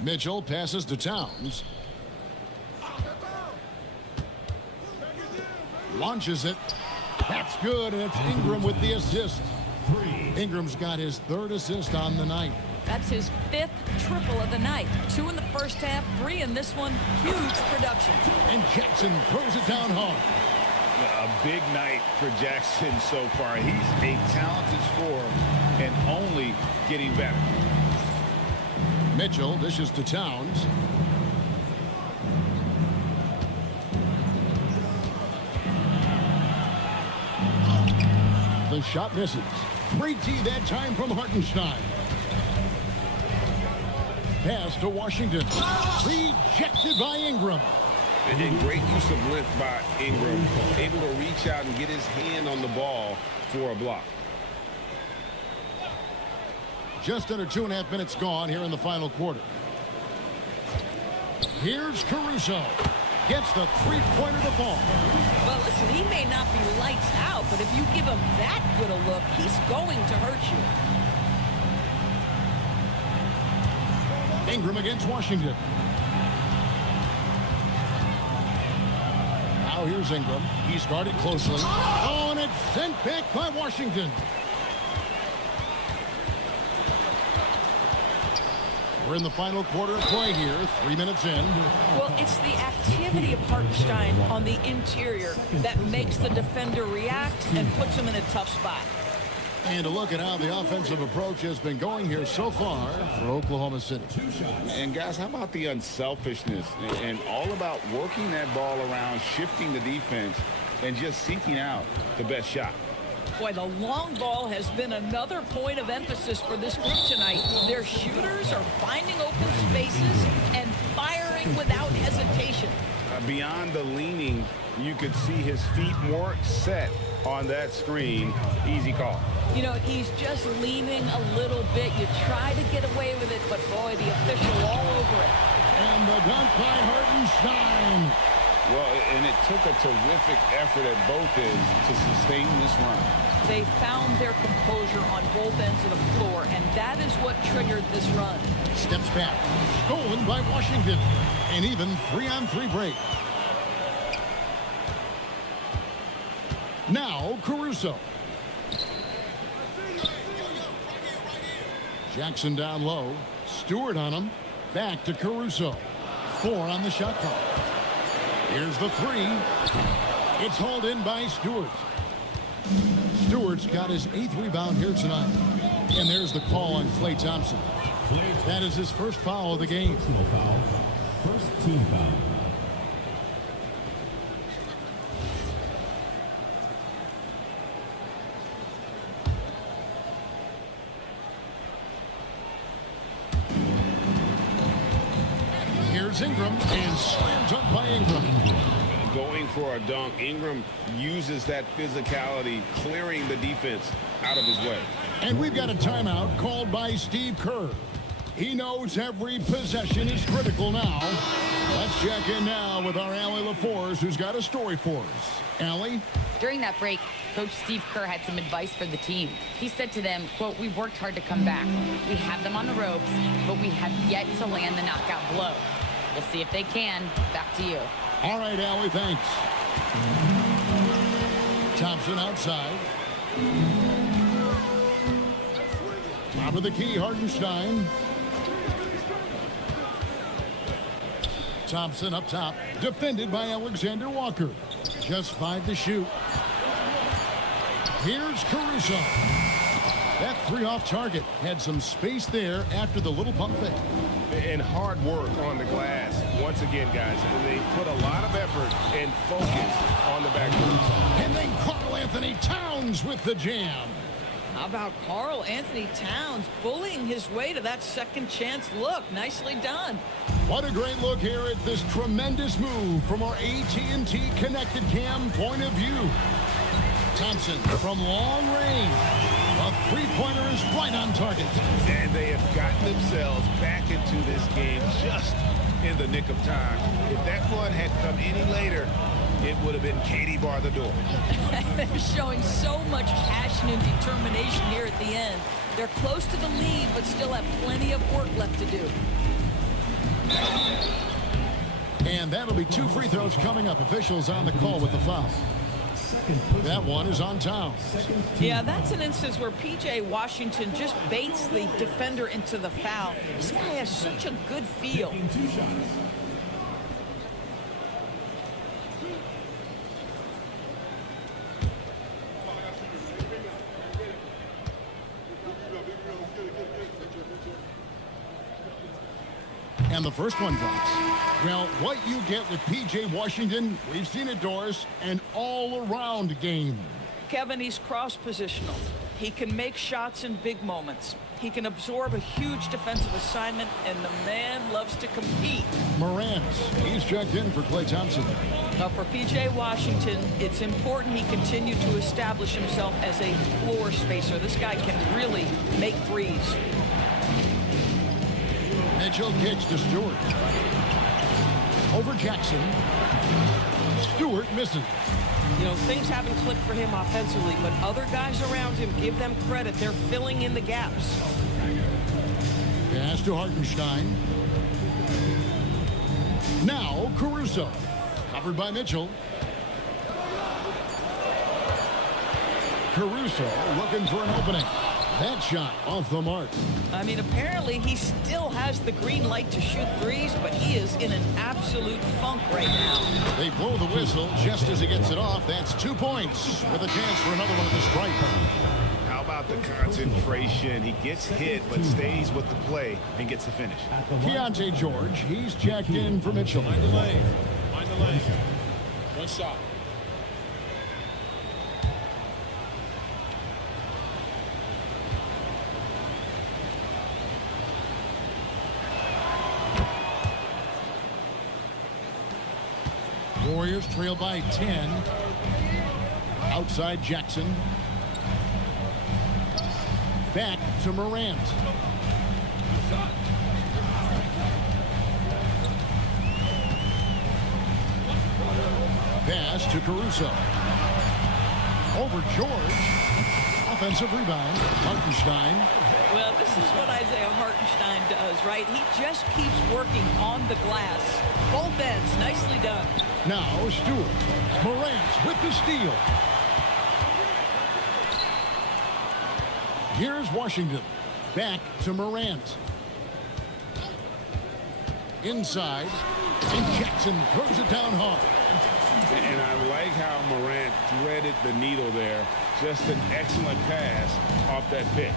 Mitchell passes to Towns. Launches it. That's good, and it's Ingram with the assist. Ingram's got his 3rd assist on the night. That's his 5th triple of the night. 2 in the first half, 3 in this one. Huge production. And Jackson throws it down hard. A big night for Jackson so far. He's a talented scorer and only getting better. Mitchell dishes to Towns. The shot misses. Great D that time from Hartenstein. Pass to Washington. Rejected by Ingram. And then great use of length by Ingram. Able to reach out and get his hand on the ball for a block. Just under 2.5 minutes gone here in the final quarter. Here's Caruso. Gets the three-pointer to fall. Well, listen, he may not be lights out, but if you give him that good a look, he's going to hurt you. Ingram against Washington. Now here's Ingram. He's guarded closely. Oh, and it's sent back by Washington. We're in the final quarter of play here, 3 minutes in. Well, it's the activity of Hartenstein on the interior that makes the defender react and puts him in a tough spot. And a look at how the offensive approach has been going here so far for Oklahoma City. And guys, how about the unselfishness and all about working that ball around, shifting the defense, and just seeking out the best shot. Boy, the long ball has been another point of emphasis for this group tonight. Their shooters are finding open spaces and firing without hesitation. Beyond the leaning, you could see his feet more set on that screen. Easy call. You know, he's just leaning a little bit. You try to get away with it, but boy, the official all over it. And the dunk by Hartenstein. Well, and it took a terrific effort at both ends to sustain this run. They found their composure on both ends of the floor, and that is what triggered this run. Steps back. Stolen by Washington. And even 3-on-3 break. Now Caruso. Jackson down low. Stewart on him. Back to Caruso. 4 on the shot clock. Here's the 3. It's hauled in by Stewart. Stewart's got his 8th rebound here tonight. And there's the call on Klay Thompson. That is his first foul of the game. Personal foul. First team foul. Here's Ingram, and slam dunk by Ingram. going for a dunk. Ingram uses that physicality, clearing the defense out of his way. And we've got a timeout called by Steve Kerr. He knows every possession is critical now. Let's check in now with our Allie LaForce, who's got a story for us. Allie? During that break, Coach Steve Kerr had some advice for the team. He said to them, quote, "We've worked hard to come back. We have them on the ropes, but we have yet to land the knockout blow. We'll see if they can." Back to you. All right, Allie, thanks. Thompson outside. Top of the key, Hartenstein. Thompson up top, defended by Alexander Walker. Just 5 to shoot. Here's Caruso. That 3 off target had some space there after the little pump fake. And hard work on the glass. Once again, guys, they put a lot of effort and focus on the backboard. And then Karl Anthony Towns with the jam. How about Karl Anthony Towns bullying his way to that second chance look? Nicely done. What a great look here at this tremendous move from our AT&T Connected Cam point of view. Thompson from long range. A three-pointer is right on target. And they have gotten themselves back into this game just in the nick of time. If that one had come any later, it would have been Katie bar the door. They're showing so much passion and determination here at the end. They're close to the lead, but still have plenty of work left to do. And that'll be 2 free throws coming up. Officials on the call with the foul. That one is on Towns. Yeah, that's an instance where P.J. Washington just baits the defender into the foul. This guy has such a good feel. And the first one drops. Well, what you get with P.J. Washington, we've seen it, Doris, an all-around game. Kevin, he's cross-positional. He can make shots in big moments. He can absorb a huge defensive assignment, and the man loves to compete. Morant, he's checked in for Klay Thompson. But for P.J. Washington, it's important he continue to establish himself as a floor spacer. This guy can really make threes. Mitchell kicks to Stewart. Over Jackson. Stewart misses. You know, things haven't clicked for him offensively, but other guys around him, give them credit. They're filling in the gaps. Pass to Hartenstein. Now Caruso. Covered by Mitchell. Caruso looking for an opening. That shot off the mark. I mean, apparently he still has the green light to shoot threes, but he is in an absolute funk right now. They blow the whistle just as he gets it off. That's 2 points with a chance for another one at the stripe. How about the concentration? He gets hit but stays with the play and gets the finish. Keontae George, he's checked in for Mitchell. Mind the lane. Mind the lane. One shot. Warriors trail by 10. Outside Jackson. Back to Morant. Pass to Caruso. Over George. Offensive rebound. Hartenstein. Well, this is what Isaiah Hartenstein does, right? He just keeps working on the glass. Both ends, nicely done. Now Stewart. Morant with the steal. Here's Washington. Back to Morant. Inside. And Jackson throws it down hard. And I like how Morant threaded the needle there. Just an excellent pass off that pick.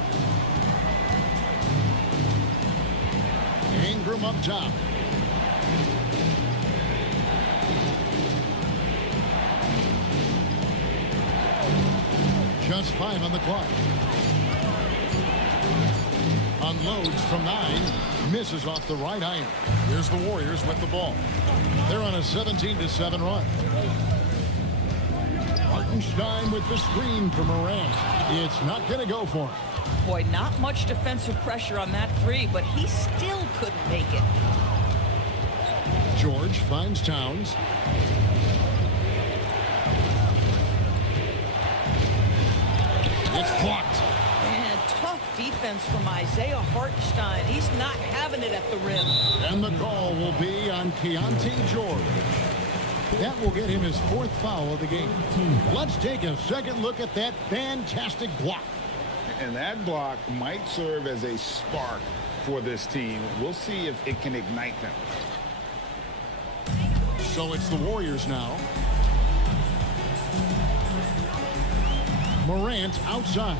Ingram up top. Just 5 on the clock. Unloads from 9. Misses off the right iron. Here's the Warriors with the ball. They're on a 17-7 run. Hartenstein with the screen for Morant. It's not going to go for him. Boy, not much defensive pressure on that three, but he still couldn't make it. George finds Towns. It's blocked. And tough defense from Isaiah Hartenstein. He's not having it at the rim. And the call will be on Keontae George. That will get him his 4th foul of the game. Let's take a second look at that fantastic block. And that block might serve as a spark for this team. We'll see if it can ignite them. So it's the Warriors now. Morant outside.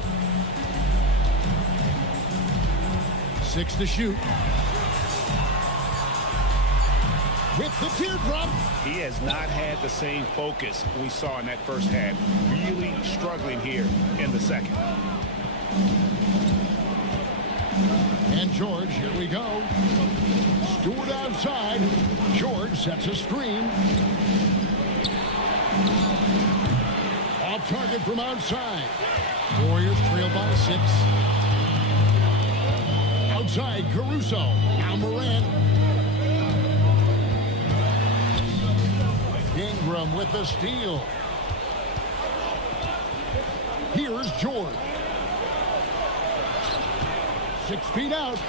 6 to shoot. With the teardrop. He has not had the same focus we saw in that first half. Really struggling here in the second. And George, here we go. Stewart outside. George sets a screen. Off target from outside. Warriors trail by 6. Outside, Caruso. Now Morant. Ingram with the steal. Here's George. 6 feet out.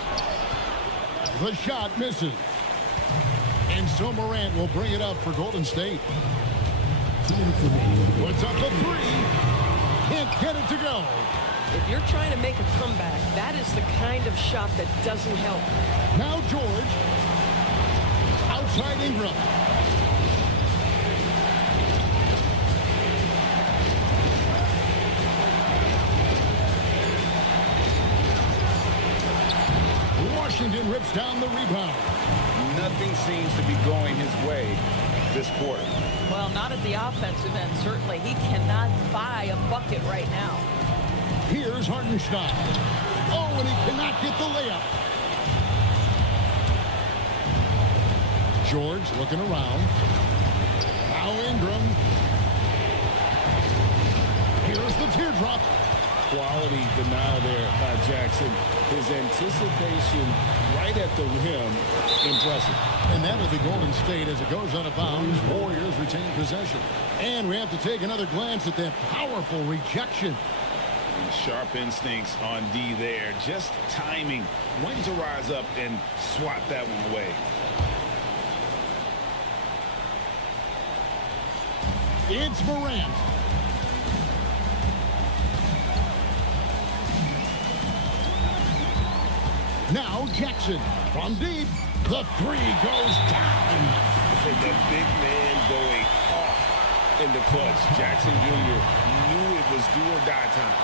The shot misses. And so Morant will bring it up for Golden State. Puts up the 3. Can't get it to go. If you're trying to make a comeback, that is the kind of shot that doesn't help. Now George. Outside Ingram. Washington rips down the rebound. Nothing seems to be going his way this quarter. Well, not at the offensive end, certainly. He cannot buy a bucket right now. Here's Hartenstein. Oh, and he cannot get the layup. George looking around. Now Ingram. Here's the teardrop. Quality denial there by Jackson. His anticipation right at the rim, impressive. And that will be Golden State as it goes out of bounds. Warriors retain possession. And we have to take another glance at that powerful rejection. Sharp instincts on D there. Just timing when to rise up and swat that one away. It's Morant. Now Jackson from deep. The 3 goes down. And the big man going off in the clutch. Jackson Jr. knew it was do or die time.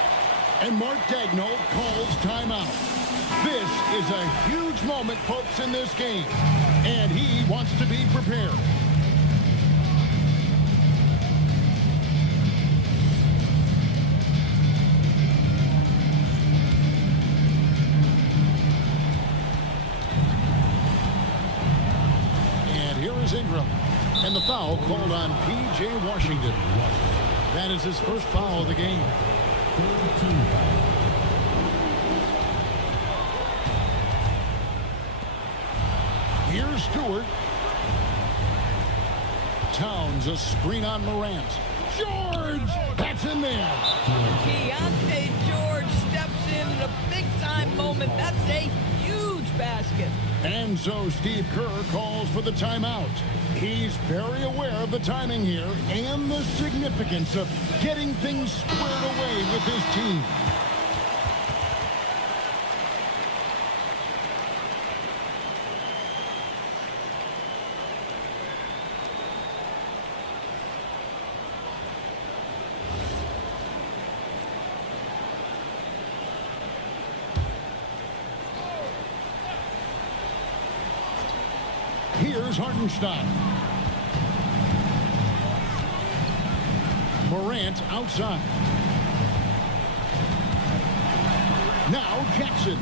And Mark Daigneault calls timeout. This is a huge moment, folks, in this game. And he wants to be prepared. Ingram. And the foul called on P.J. Washington. That is his first foul of the game. Here's Stewart. Towns, a screen on Morant. George! That's in there. Keontae George steps in a big-time moment. That's a huge basket. And so Steve Kerr calls for the timeout. He's very aware of the timing here and the significance of getting things squared away with his team. Here's Hartenstein. Morant outside. Now Jackson.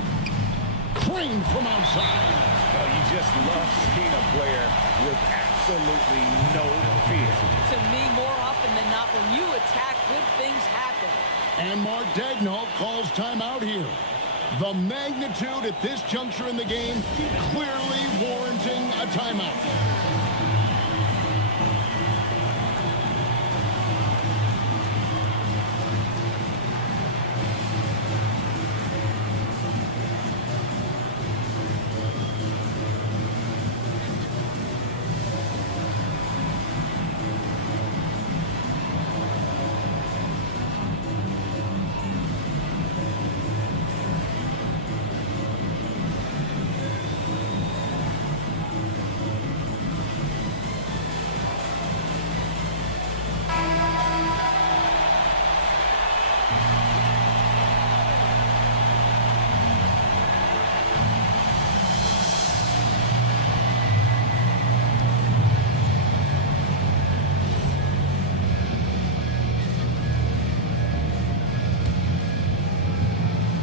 Crane from outside. Well, you just love seeing a player with absolutely no fear. To me, more often than not, when you attack, good things happen. And Mark Daigneault calls timeout here. The magnitude at this juncture in the game clearly warranting a timeout.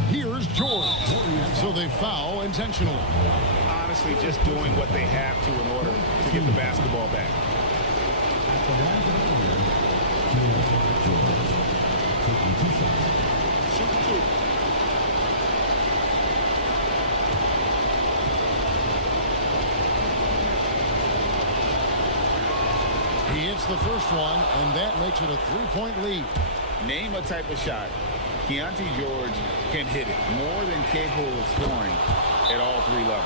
Here's George. So they foul intentionally. Honestly, just doing what they have to in order to get the basketball back. At the line for the corner, George taking 2 shots. Shoot 2. He hits the first one, and that makes it a 3-point lead. Name a type of shot Keontae George can hit it, more than capable of scoring at all 3 levels.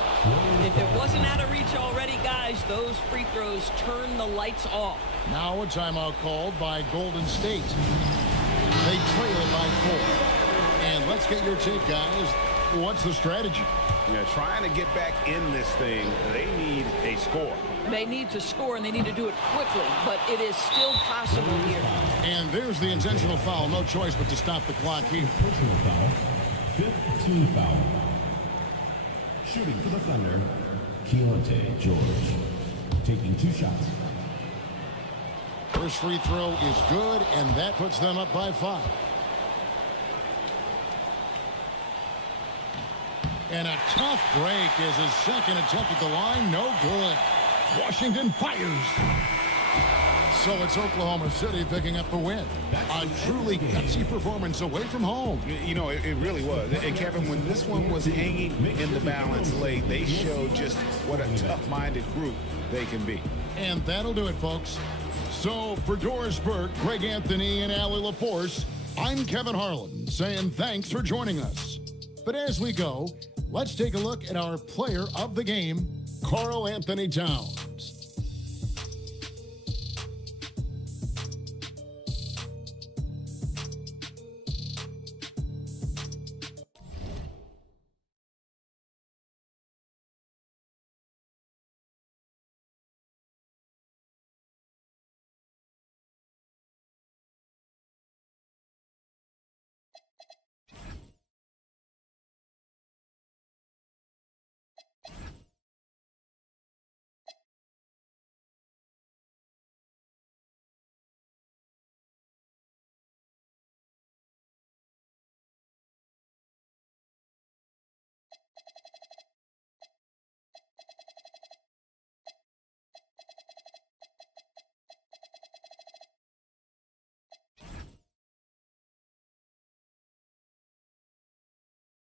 If it wasn't out of reach already, guys, those free throws turn the lights off. Now a timeout called by Golden State. They trail by 4. And let's get your take, guys. What's the strategy? Yeah, trying to get back in this thing, they need a score. They need to score, and they need to do it quickly, but it is still possible here. And there's the intentional foul. No choice but to stop the clock here. Personal foul. 5th team foul. Shooting for the Thunder, Keontae George taking 2 shots. First free throw is good, and that puts them up by 5. And a tough break is his second attempt at the line. No good. Washington fires. So it's Oklahoma City picking up the win. A truly gutsy performance away from home. You know, it really was. And Kevin, when this one was hanging in the balance late, they showed just what a tough-minded group they can be. And that'll do it, folks. So for Doris Burke, Greg Anthony, and Allie LaForce, I'm Kevin Harlan saying thanks for joining us. But as we go, let's take a look at our player of the game, Karl Anthony Towns.